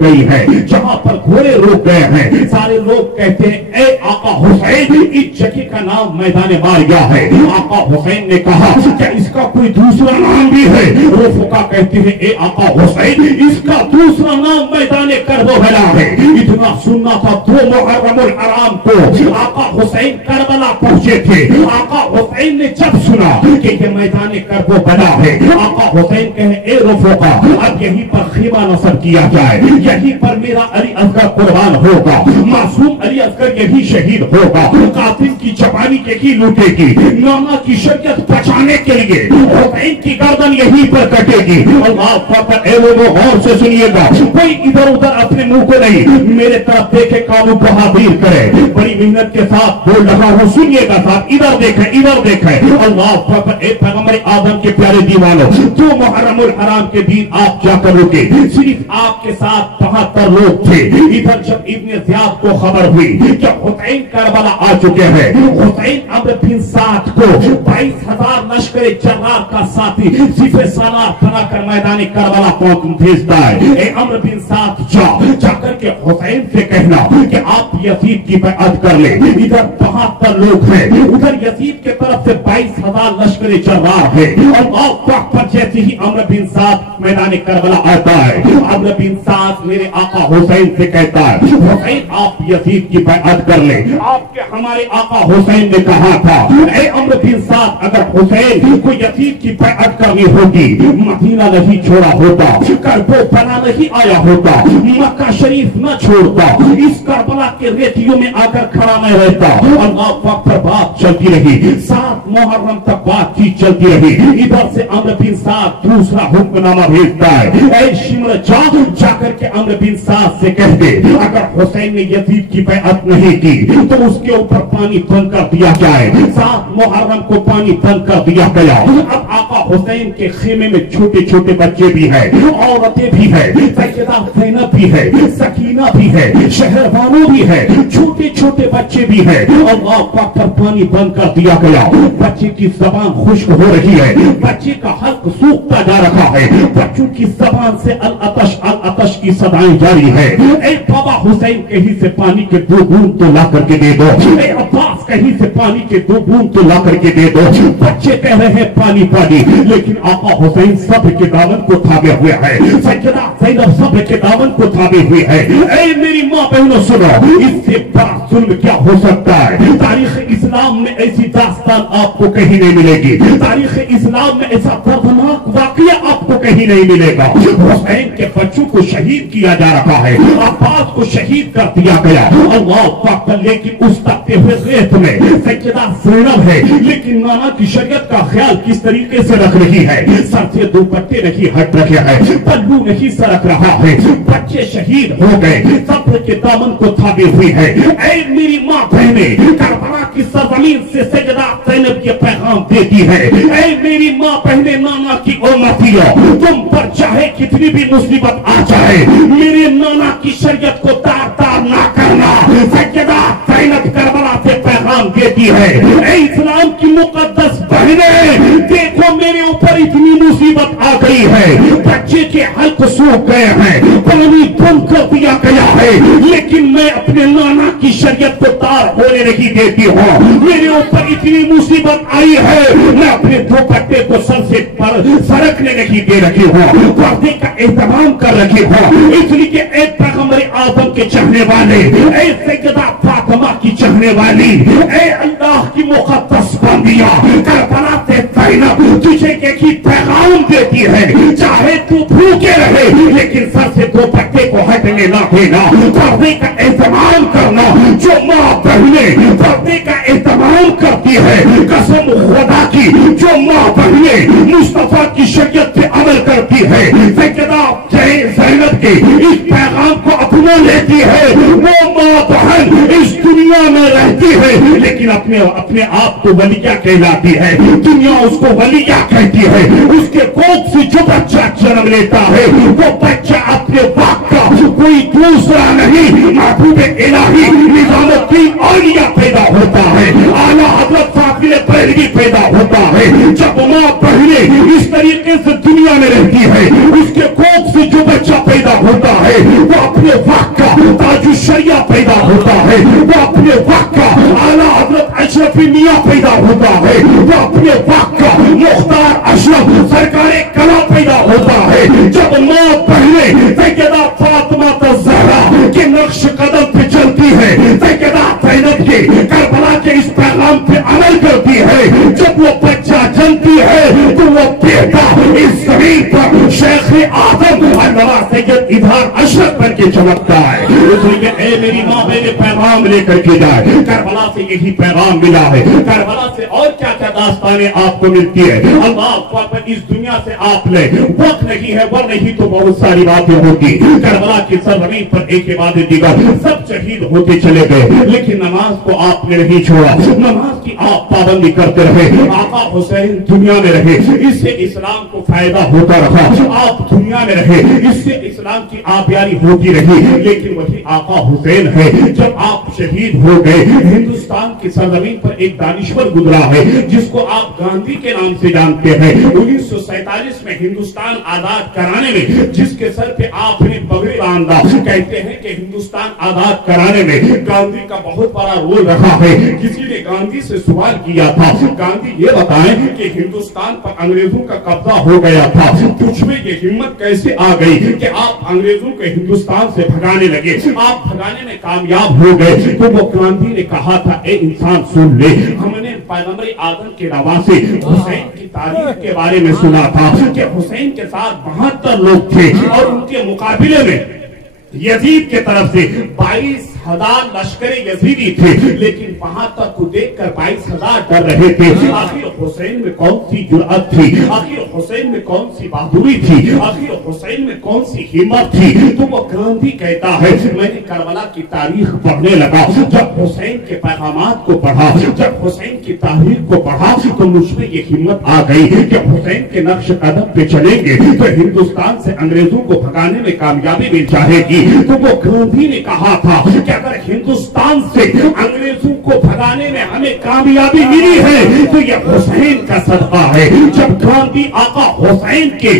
गई है, जहां पर घोड़े रुक गए हैं। सारे लोग कहते हैं, ऐ आका हुसैन, इस जगह का नाम मैदान मारिया है। आका हुसैन ने कहा, क्या इसका कोई दूसरा नाम भी है? रुफका कहते हैं, ए आका हुसैन, इसका दूसरा नाम मैदान करबला है। इतना सुनना था, 2 मुहर्रमुल हराम को आका हुसैन करबला पहुंचे थे। आका हुसैन ने जब सुना कि ये मैदान करबला है, आका हुसैन कहे, ए रुफका, अब यहीं पर खीमा नसब किया जाए, यहीं पर मेरा अली असगर कुर्बान होगा, मासूम अली असगर यही शहीद होगा, कातिल की जवानी यही लूटेगी, नाना की शरीयत बचाने के लिए हुसैन की गर्दन यहीं पर कटेगी। अल्लाह पर गौर से सुनिएगा, कोई इधर उधर अपने मुंह को नहीं, मेरे तरफ देखे, कानू बहादुर करे, बड़ी मेहनत के साथ बोल रहा हूं, सुनिएगा साहब, इधर देखें, इधर देखें। अल्लाह पर पैगंबर आदम के प्यारे दीवानों, 2 मुहर्रमुल हराम के दिन आप जाकर रुके, सिर्फ आपके साथ 72 लोग थे। इधर जब इब्ने ज़ियाद को खबर हुई कि हुसैन करबला आ चुके हैं, हुसैन अम्र बिन साद को 22,000 लश्कर जर्रार का साथी सिफे सालार बनाकर मैदान करबला पहुंच भेजता है। ए अम्र बिन साद जाकर के हुसैन से कहना कि आप यजीद की बैअत कर ले। इधर 72 लोग हैं, उधर यजीद के तरफ से 22,000 लश्कर जर्रार है। और वक्त पर जैसे ही अम्र बिन साद मैदान करबला आता है, अम्र बिन साद मेरे आका हुसैन से कहता है, हुसैन आप यजीद की बैअत कर ले। आपके हमारे आका हुसैन ने कहा था, ए अम्र बिन साद, अगर हुसैन को यजीद की बैअत करनी होगी, मदीना नहीं छोड़ा होता, करबला नहीं आया होता, मक्का शरीफ न छोड़ता, इस करबला के रेतियों में आकर खड़ा नहीं रहता। अल्लाह पर बात चलती रही, 7 मुहर्रम तक बातचीत चलती रही। इधर से अम्र बिन साद दूसरा हुक्मनामा भेजता है, ऐ शिमर जाकर के अम्र बिन साद से कह दे, अगर हुसैन ने यजीद की बैअत नहीं की तो उसके ऊपर पानी बंद कर दिया जाए। 7 मुहर्रम को पानी बंद कर दिया गया। अब आका हुसैन के खेमे में छोटे छोटे बच्चे भी हैं, औरतें भी हैं, सैयदा ज़ैनब भी है, सकीना भी है, शहरबानो भी है, छोटे छोटे बच्चे भी हैं। अल्लाह पाक पर पानी बंद कर दिया गया। बच्चे की जबान खुश्क हो रही है, बच्चे का हल्क सूखता जा रहा है, बच्चों की जबान से अल अतश की सदाएं जारी है। ए बाबा हुसैन, कहीं से पानी के 2 बूंद तो ला करके दे दो। ए अब्बास, कहीं से पानी के 2 बूंद तो ला करके दे दो। बच्चे कह रहे हैं पानी पानी, लेकिन आका हुसैन सब्र के दामन को थामे हुए है, सैयदा ज़ैनब सब्र के दामन को थामे हुए है। ए मेरी माँ बहनों सुनो, इससे बड़ा जुल्म क्या हो सकता है? तारीख इस्लाम में ऐसी दास्तान आपको कहीं नहीं मिलेगी, तारीख इस्लाम में ऐसा दर्दनाक वाकया आपको कहीं नहीं मिलेगा। हुसैन के बच्चों को शहीद किया जा रहा है, अब्बास को शहीद कर दिया गया। अल्लाह पाक, लेकिन उस तकते हुए रेत में सैयदा ज़ैनब है, लेकिन नाना की शरीयत का ख्याल किस तरीके से रख रही है, सर से दुपट्टे नहीं हट रखे हैं, पल्लू नहीं सरक रहा है, बच्चे शहीद हो गए, सब्र के दामन को थामे हुई है। ऐ मेरी माँ बहने, करबला की सरजमीन से सैयदा ज़ैनब के पैगाम देती है, ऐ मेरी माँ बहने, नाना की उम्मतियों, तुम पर चाहे कितनी भी मुसीबत आ जाए, मेरे नाना की शरीयत को तार तार ना करना। सैयदा ज़ैनब करबला से पैगाम देती है, ऐ इस्लाम की मुकद्दस बहने, देखो मेरे ऊपर इतनी मुसीबत आ गई है, बच्चे के हल्क सूख गए हैं, पानी बंद कर दिया गया है, लेकिन मैं अपने नाना की शरीयत को तार होने नहीं देती हूँ। मेरे ऊपर इतनी मुसीबत आई है, मैं अपने दुपट्टे को सर से पर सरकने नहीं दे रखी हूँ, पर्दे का एहतमाम कर रखी हूँ। इसलिए एक पैगंबर आदम के चाहने वाले, ऐ सैयदा फातिमा की चाहने वाली, ऐ अल्लाह की मुकद्दस बंदियां, करबला से ज़ैनब तुझे एक ही पैगाम देती है, चाहे तू भूखे रहे, लेकिन सर से दुपट्टे को हटने ना देना, पर्दे का एहतमाम करना। जो माँ बहने पर्दे का एहतमाम करती है, कसम खुदा की, जो माँ बहने मुस्तफा की शरीयत पे अमल करती है, सैयदा ज़ैनब के इस पैगाम को अपना लेती है, वो माँ बहन इस दुनिया में रहती है, लेकिन अपने आप को वलिया कहलाती है, दुनिया उसको वलिया कहती है। उसके कोख से जो बच्चा जन्म लेता है, वो बच्चा अपने बाप का कोई کوئی دوسرا نہیں، محبوب الہی نظام الدین اولیاء پیدا ہوتا ہے، اعلیٰ حضرت فاضل بریلوی پیدا ہوتا ہے۔ جب ماں بہنیں اس طریقے سے دنیا میں رہتی ہے، اس کے کوکھ سے جو بچہ پیدا ہوتا ہے وہ اپنے وقت کا تاج الشریعہ پیدا ہوتا ہے، وہ اپنے وقت کا اعلیٰ حضرت اشرفی میاں پیدا ہوتا ہے، وہ اپنے وقت کا مختار اشرف سرکار کلا پیدا ہوتا ہے۔ جب ماں بہنیں سیدہ فاطمہ الزہرا کے نقش قدم پہ چلتی ہے، سیدہ زینب کے کربلا کے اس پیغام پہ عمل کرتی ہے، جب وہ بچہ جنتی ہے تو وہ بیٹا اس زمین پر شیخ آدم علامہ سید اظہار اشرف بن کے چمکتا ہے۔ اس لیے اے میری ماں میرے پیغام لے کر کے جائے، کربلا سے یہی پیغام ملا ہے، کربلا سے اور کیا کیا داستانیں آپ کو ملتی ہے۔ اللہ پر اس دنیا سے آپ لے، وقت نہیں ہے ورنہ نہیں تو بہت ساری باتیں ہوتی۔ کربلا کی سرزمین پر ایک کے بعد دیگر سب شہید ہوتے چلے گئے، لیکن نماز کو آپ نے نہیں چھوڑا، نماز کی آپ پابندی کرتے رہے۔ آقا حسین دنیا میں رہے، اس سے اسلام کو فائدہ ہوتا رہا، آپ دنیا میں رہے، اس سے اسلام کی آبیاری ہوتی رہی، لیکن وہی آقا حسین ہے۔ جب آپ شہید ہو گئے، ہندوستان کی سرزمین پر ایک دانشور گزرا ہے جس کو آپ گاندھی کے نام سے جانتے ہیں۔ 1947 میں ہندوستان آزاد کرانے میں جس کے سر پہ آپ نے پگڑی باندھا، کہتے ہیں کہ ہندوستان آزاد کرانے میں گاندھی کا بہت بڑا رول رہا ہے۔ کسی نے گاندھی سے سوال کیا تھا، گاندھی یہ بتائیں کہ ہندوستان پر انگریزوں کا قبضہ ہو گیا تھا، تجھ میں یہ ہمت کیسے آ گئی کہ آپ انگریزوں کو ہندوستان سے بھگانے لگے، آپ بھگانے میں کامیاب ہو گئے؟ تو وہ گاندھی نے کہا تھا، اے انسان سن لے، ہم نے پیغمبر آدم کے نواسے حسین کی تاریخ کے بارے میں سنا تھا کہ حسین کے ساتھ 72 لوگ تھے اور ان کے مقابلے میں یزید کے طرف سے 22,000 لشکر یزیدی تھے، لیکن وہاں تک کو دیکھ کر 22,000 ڈر رہے تھے۔ آخر حسین میں کون سی جرأت تھی، آخر حسین میں کون سی بہادری تھی، آخر حسین میں کون سی ہمت تھی؟ تو وہ گاندھی کہتا ہے، میں نے کربلا کی تاریخ پڑھنے لگا، جب حسین کے پیغامات کو پڑھا، جب حسین کی تاریخ کو پڑھا تو مجھ میں یہ ہمت آ گئی کہ حسین کے نقش قدم پہ چلیں گے تو ہندوستان سے انگریزوں کو بھگانے میں کامیابی مل جائے گی۔ تو وہ گاندھی نے کہا تھا کہ اگر ہندوستان سے انگریزوں کو بھگانے میں ہمیں کامیابی ملی ہے تو یہ حسین کا صدقہ ہے۔ جب گاندھی آقا حسین کے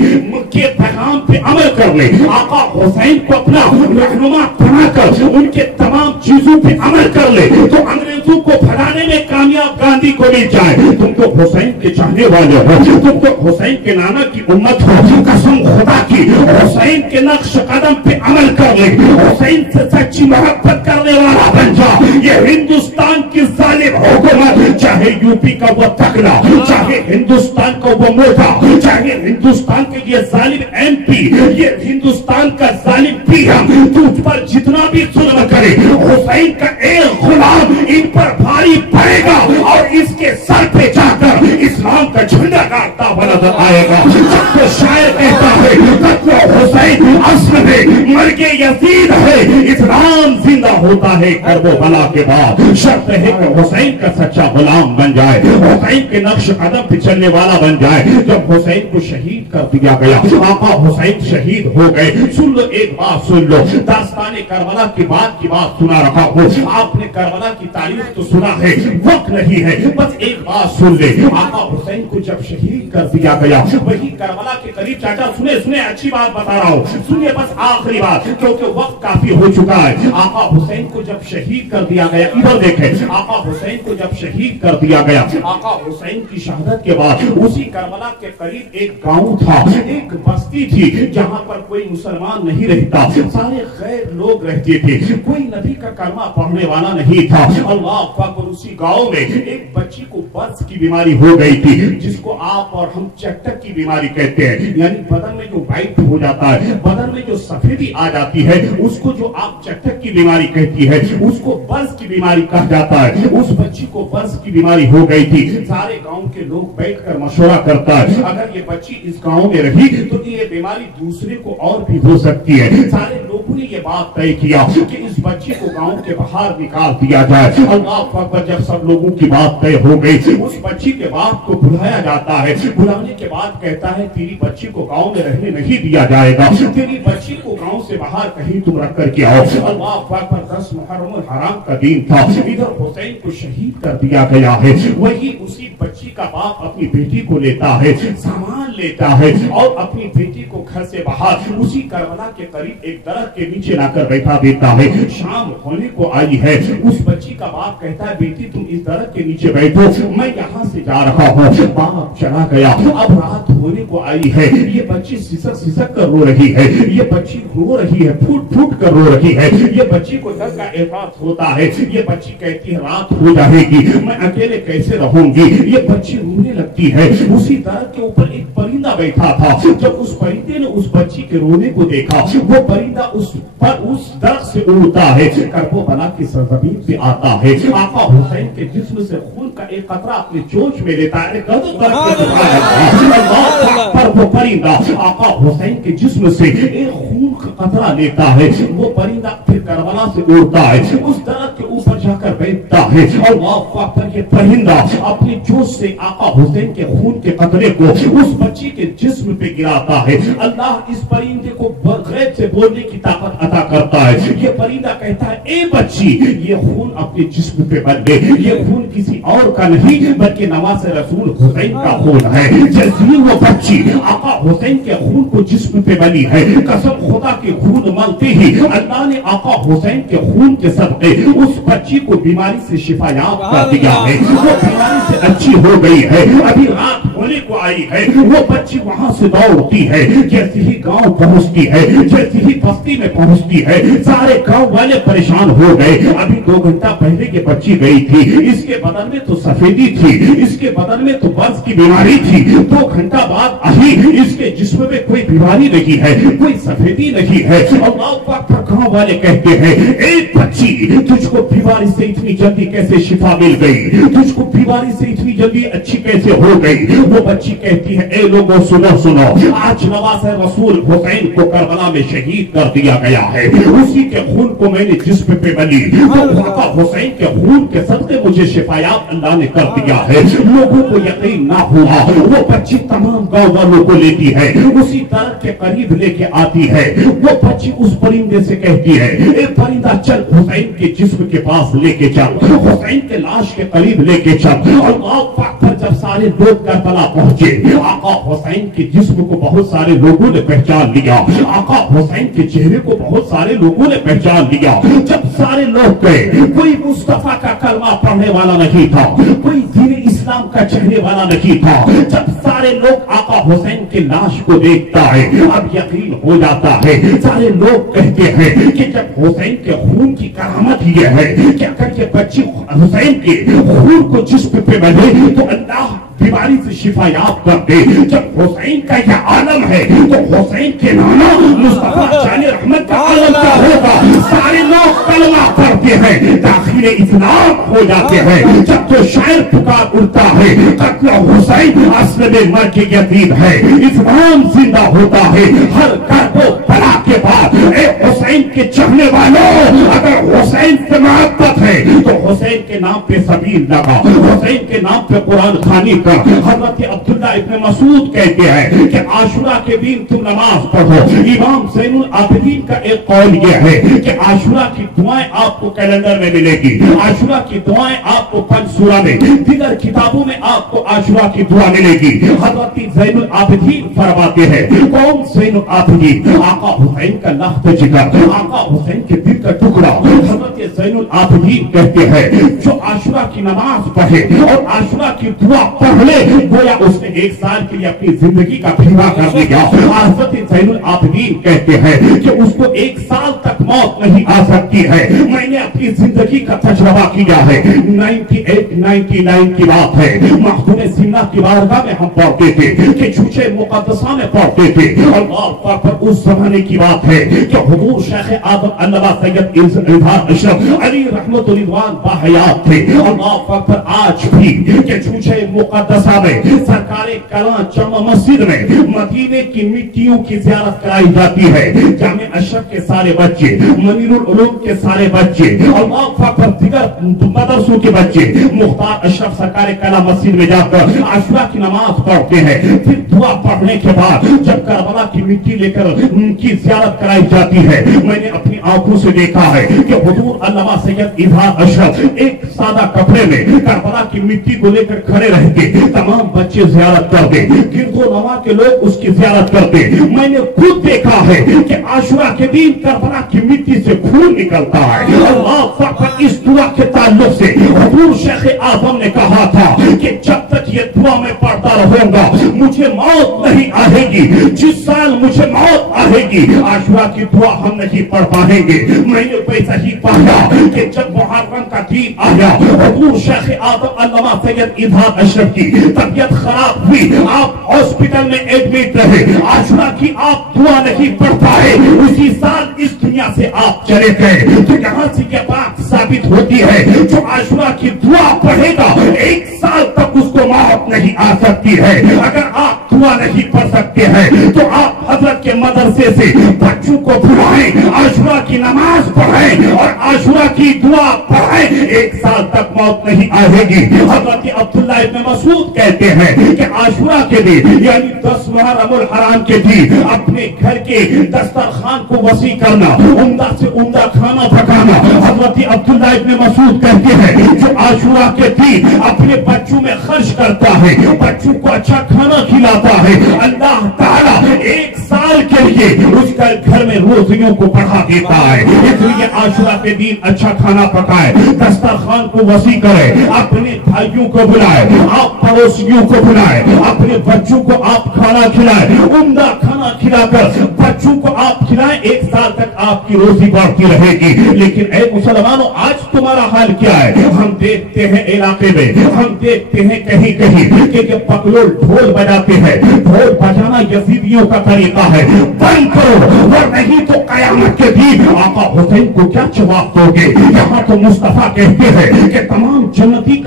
پیغام پہ عمل کر لے، آقا حسین کو اپنا رہنما بنا کر ان کے تمام چیزوں پہ عمل کر لے تو انگریزوں کو بھگانے میں کامیاب گاندھی کو مل جائے۔ تم تو حسین کے چاہنے والے ہو، تم تو حسین کے نانا کی امت ہو، قسم خدا کی حسین کے نقش قدم پہ عمل کر لے، حسین سے سچی محبت کرنے والا بن جا۔ یہ ہندوستان کی ظالم حکومت، چاہے یو پی کا وہ تکڑا، چاہے ہندوستان کا وہ موٹا، چاہے ہندوستان کے یہ ظالم ایم پی، یہ ہندوستان کا ظالم پی ایم، تجھ پر جتنا بھی ظلم کرے، حسین کا ایک غلام ان پر بھاری پڑے گا اور اس کے سر پہ جا کر اسلام کا جھنڈا گاڑتا ہوا نظر آئے گا۔ جب تو شاعر کہتا ہے حسین اصل میں مرگ یزید ہے، اسلام زندہ ہوتا ہے کربلا کے بعد۔ شرط ہے کہ حسین کا سچا غلام بن جائے، حسین کے نقش قدم پہ چلنے والا بن جائے۔ جب حسین کو شہید کر دیا گیا، آقا حسین شہید ہو گئے۔ سن لو ایک بات، سن لو داستان کربلا کی بات سنا رہا ہوں، آپ نے کربلا کی تاریخ تو سنا ہے، وقت نہیں ہے، بس ایک بات سن لے۔ آقا حسین کو جب شہید کر دیا گیا، وہی کربلا کے قریب، چاچا سنے اچھی بات بتا رہا ہوں، سنیے بس آخری بات کیونکہ وقت کافی ہو چکا ہے۔ آقا حسین کو جب شہید کر دیا گیا، ادھر دیکھیں، آقا حسین کو جب شہید کر دیا گیا، آقا حسین کی شہادت کے بعد اسی کربلا کے قریب ایک گاؤں تھا، ایک بستی تھی جہاں پر کوئی مسلمان نہیں رہتا، سارے غیر لوگ رہتے تھے، کوئی نبی کا کلمہ پڑھنے والا نہیں تھا۔ اللہ اکبر، اسی گاؤں میں ایک بچی کو برس کی بیماری ہو گئی تھی، جس کو آپ اور ہم چٹک کی بیماری کہتے ہیں، یعنی بدن میں جو وائٹ ہو جاتا ہے، بدن میں جو سفیدی آ جاتی ہے، اس کو جو آپ چٹک کی بیماری کہتی ہے، اس کو برس کی بیماری کہا جاتا ہے۔ اس بچی کو برس کی بیماری ہو گئی تھی، سارے گاؤں کے لوگ بیٹھ کر مشورہ کرتا ہے، اگر یہ بچی اس گاؤں میں رہی تو یہ بیماری دوسرے کو اور بھی ہو سکتی ہے۔ سارے لوگوں نے یہ بات طے کیا کہ اس بچی کو گاؤں کے باہر نکال دیا جائے۔ اللہ اکبر، जब सब लोगों की बात तय हो गई, उस बच्ची के बाप को बुलाया जाता है। बुलाने के बाद कहता है तेरी बच्ची को गांव में रहने नहीं दिया जाएगा, तेरी बच्ची को गांव से बाहर कहीं तुम रख करके आओ। अल्लाह पर 10 मुहर्रम हराम का दिन था, इधर हुसैन को शहीद कर दिया गया है। वही उसी बच्ची का बाप अपनी बेटी को लेता है, सामान लेता है और अपनी बेटी को घर से बाहर उसी करबला के करीब एक दरख्त के नीचे लाकर बैठा देता है। शाम होने को आई है, उस बच्ची का बाप कहता है बेटी तुम इस दरख्त के नीचे बैठो, मैं यहाँ से जा रहा हूँ। बाप चला गया। अब रात होने को आई है, ये बच्ची सिसक सिसक कर रो रही है, ये बच्ची रो रही है, फूट फूट कर रो रही है। ये बच्ची को डर का एहसास होता है। ये बच्ची कहती है रात हो जाएगी, मैं अकेले कैसे रहूंगी। ये बच्ची रोने लगती है। उसी दरख्त के ऊपर एक परिंदा बैठा था। जब उस परिंदे ने उस बच्ची के रोने को देखा, वो परिंदा उस दरख्त से उड़ता है, करबो बला की सरजमीन पे आता है। आका हुसैन के जिस्म से खून का एक कतरा अपने चोंच में लेता है। पर वो परिंदा आका हुसैन के जिस्म से एक खून का कतरा लेता है। वो परिंदा फिर करबला से उड़ता है, उस दरख्त के ऊपर जाकर बैठता है और वहां पर ये परिंदा अपनी चोंच से आका हुसैन के खून के कतरे को उस बच्ची के जिस्म पे गिराता है। अल्लाह इस परिंदे को गैब से बोलने की ताकत अता करता है। ये परिंदा कहता है ए बच्ची, ये खून अपने जिस्म पे बन गए, ये खून किसी और का नहीं बल्कि नवाज़े रसूल हुसैन का खून है। जैसे ही वो बच्ची आका हुसैन के खून को जिस्म पे बनी है, कसम खुदा के खून मलते ही अल्लाह ने आका हुसैन के खून के सदक़े उस बच्ची को बीमारी से शिफायाब कर दिया है। वो बीमारी से अच्छी हो गई है। अभी रात होने को आई है, वो बच्ची वहां से दौड़ती है। जैसे ही गांव पहुंचती है, जैसे ही बस्ती में पहुंचती है, सारे गांव वाले परेशान हो गए। अभी 2 घंटा पहले के बच्ची गई थी, इसके बदन में तो सफेदी थी, इसके बदन में तो बर्स की बीमारी थी। 2 घंटा बाद आई, इसके जिस्म में कोई बीमारी नहीं है, कोई सफेदी नहीं है। अल्लाह अकबर। गांव वाले कहते हैं एक बच्ची, तुझको बीमारी से इतनी जल्दी कैसे शिफा मिल गई, तुझको बीमारी से इतनी जल्दी अच्छी कैसे हो गई। वो बच्ची कहती है ए लोगों सुनो सुनो, आज नवाज़े रसूल हुसैन को करबला में शहीद कर दिया गया है। उसी के खून को मैंने जिस्म पे बनी, तो हुसैन के खून के सदक़े मुझे शिफायाब अल्लाह ने कर दिया है। लोगों को यकीन ना हुआ, वो बच्ची तमाम गांव वालों को लेती है, उसी दरख्त के करीब लेके आती है। वो बच्ची उस परिंदे से कहती है ए परिंदा चल हुसैन के जिस्म के पास लेके चल, हुसैन के लाश के करीब लेके चल। अल्लाह पर जब सारे लोग करबला पहुंचे, आका हुसैन के जिस्म को बहुत सारे लोगों ने पहचान लिया, आका हुसैन के चेहरे को बहुत सारे लोगों ने पहचान लिया। जब सारे लोग गए, कोई मुस्तफा का कलमा पढ़ने वाला नहीं था, कोई दीन इस्लाम का चाहने वाला नहीं था। जब सारे लोग आका हुसैन के लाश को देखता है, अब यकीन हो जाता है। सारे लोग कहते हैं कि जब हुसैन के खून की करामत ये है कि अगर ये बच्ची हुसैन के खून को जिस्म पे बने तो अल्लाह बीमारी से शिफायाब कर दे। जब हुसैन का यह आलम है तो हुसैन के नाना मुस्तफा जाने रहमत का आलम क्या होगा। सारे लोग कलमा पढ़ते हैं, दाखिले इस्लाम हो जाते हैं। जब तो शायर पुकार उठता है कत्ल हुसैन असल में मर के यतीम है, इस्लाम जिंदा होता है हर घर को बला के बाद। ए हुसैन के चाहने वालों, अगर हुसैन से मोहब्बत है तो हुसैन के नाम पे सबील लगा, हुसैन के नाम पे कुरान खानी कर। हज़रत अब्दुल्ला इब्न मसूद कहते हैं कि आशुरा के दिन तुम नमाज पढ़ो। इमाम ज़ैनुल आबिदीन का एक कौल यह है कि आशुरा की दुआएं आपको कैलेंडर में मिलेगी, आशुरा की दुआएं आपको पंचसूरा में, दीगर किताबों में आपको आशुरा की दुआ मिलेगी। हज़रत ज़ैनुल आबिदीन फरमाते हैं, कौन ज़ैनुल आबिदीन? आका हुसैन का लख्त जिगर, आका हुसैन के दिल का टुकड़ा। हज़रत ज़ैनुल आबिदीन कहते हैं जो आशुरा की नमाज पढ़े और आशुरा की दुआ पहले गोया उसने 1 साल के लिए अपनी जिंदगी का बीमा कर दिया। हज़रत ज़ैनुल आबिदीन कहते हैं कि उसको 1 साल तक मौत नहीं आ सकती है। मैंने अपनी जिंदगी का तजुर्बा किया है। 98-99 की बात है, महदूम सिन्ना की बारगाह में हम पढ़ते थे कि छुचे मुकद्दसा में पढ़ते थे। अल्लाह पर उस जमाने की بات ہے کہ حضور شیخ آدم علامہ سید اظہار اشرف علی رحمت الرضوان باحیات تھے. اللہ اکبر. آج بھی کہ جوجہ مقدسہ میں سرکار کلاں جامع مسجد میں مدینے کی مٹیوں کی زیارت کرائی جاتی ہے. جامع اشرف کے سارے بچے, منیر العلوم کے سارے بچے, اللہ اکبر دیگر مدرسوں کے بچے مختار اشرف سرکار کلاں مسجد میں جا کر عاشورہ کی نماز پڑھتے ہیں. پھر دعا پڑھنے کے بعد جب کربلا کی مٹی لے کر ان کی زیارت کرائی جاتی ہے, میں نے اپنی آنکھوں سے دیکھا ہے کہ حضور علامہ سید اظہار اشرف ایک سادہ کپڑے میں کربلا کی مٹی کو لے کر کھڑے رہتے, تمام بچے زیارت کرتے, گرد و نواح کے لوگ اس کی زیارت کرتے. میں نے خود دیکھا ہے کہ عاشورہ کے دن کربلا کی مٹی سے خون نکلتا ہے. اللہ اکبر. اس دعا کے تعلق سے حضور شیخ اعظم نے کہا تھا کہ جب تک یہ دعا میں پڑھتا رہوں گا مجھے موت نہیں آئے گی. جس سال مجھے موت آئے گی عاشورہ کی دعا ہم نہیں پڑھ پائیں گے. میں نے ویسا ہی پایا کہ جب محرم کا دن آیا حضور شیخ آدم علامہ سید اظہار اشرف کی طبیعت خراب ہوئی, آپ ہاسپٹل میں ایڈمٹ رہے, عاشورہ کی آپ دعا نہیں پڑھ پائے. اسی سال اس دنیا سے آپ چلے گئے. تو یہاں سے یہ بات ثابت ہوتی ہے جو عاشورہ کی دعا پڑھے گا ایک سال تک اس کو موت نہیں آ سکتی ہے. اگر آپ دعا نہیں پڑھ سکتے ہیں تو آپ حضرت کے مدرسے سے بچوں کو بلائیں, عاشورہ کی نماز پڑھیں اور عاشورہ کی دعا پڑھیں, ایک سال تک موت نہیں آئے گی. حضرت عبداللہ ابن مسعود کہتے ہیں کہ عاشورہ کے دن یعنی 10 محرم الحرام کے دن اپنے گھر کے دسترخوان کو وسیع کرنا, عمدہ سے عمدہ کھانا پکانا. حضرت عبداللہ ابن مسعود کہتے ہیں جو عاشورہ کے دن اپنے بچوں میں خرچ کرتا ہے, بچوں کو اچھا کھانا کھلاتا ہے, اللہ تعالیٰ ایک سال کے لیے اس کا گھر میں روزیوں کو بڑھا دیتا ہے. اس لیے عاشورہ کے دن اچھا کھانا پکائے, دسترخوان کو وسیع کرے, اپنے بھائیوں کو بلائے, آپ پڑوسیوں کو بلائے, اپنے بچوں کو آپ کھانا کھلائے, عمدہ کھانا کھلا کر بچوں کو آپ کھلائیں, ایک سال تک آپ کی روزی بڑھتی رہے گی. لیکن اے مسلمانوں آج تمہارا حال کیا ہے؟ ہم دیکھتے ہیں علاقے میں, ہم دیکھتے ہیں کہیں کہیں کہ پکلول ڈھول بجاتے ہیں. ڈھول بجانا یزیدیوں کا طریقہ ہے, بند کرو اور نہیں تو قیامت کے دن آقا حسین کو کیا جواب دو گے؟ یہاں تو مصطفیٰ کہتے ہیں کہ تمام جنتی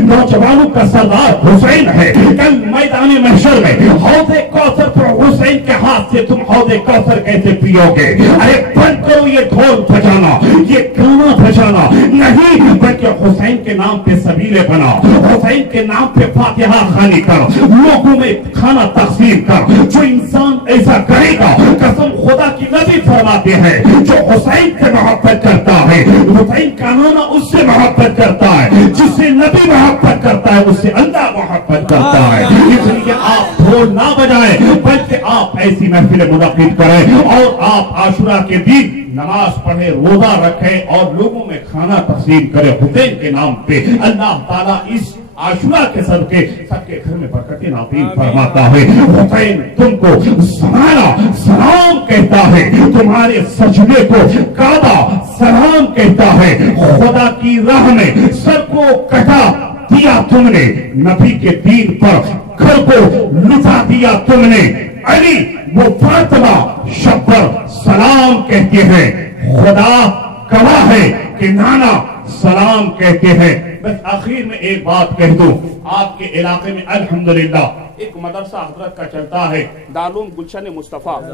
نوجوانوں کا سردار حسین ہے. کل میدان محشر میں حوض کوثر پر حسین کے ہاتھ سے تم حوض کوثر کیسے پیو گے؟ ارے بند کرو یہ ڈھول بجانا, یہ گانا بجانا نہیں, بلکہ حسین کے نام پہ سبیلے بنا, حسین کے نام پہ فاتحہ خوانی کر, لوگوں میں کھانا تقسیم کر. جو انسان ایسا کرے گا قسم خدا کی نبی فرماتے ہیں جو حسین سے محبت کرتا ہے حسین کا نانا اس سے محبت کرتا ہے, جس سے نبی محبت کرتا ہے اس سے اللہ محبت کرتا ہے. اس لیے آپ ڈھول نہ بجائیں بلکہ آپ ایسی محفل منعقد کریں اور آپ عاشورہ کے دن نماز پڑھیں, روزہ رکھیں اور لوگوں میں کھانا تقسیم کریں حسین کے نام پہ. اللہ تعالیٰ اس عاشورہ کے صدقے سب کے گھر میں برکتیں نازل فرماتا ہے. حسین تم کو زمانہ سلام کہتا ہے, تمہارے سجدے کو کعبہ سلام کہتا ہے. خدا کی راہ میں سر کو کٹا دیا تم نے, نبی کے دین پر گھر کو لٹا دیا تم نے. علی وہ فاطمہ شب پر سلام کہتے ہیں, خدا گواہ ہے کہ نانا سلام کہتے ہیں. بس آخر میں ایک بات کہہ دوں, آپ کے علاقے میں الحمدللہ ایک مدرسہ حضرت کا چلتا ہے, دارالعلوم گلشن مصطفیٰ.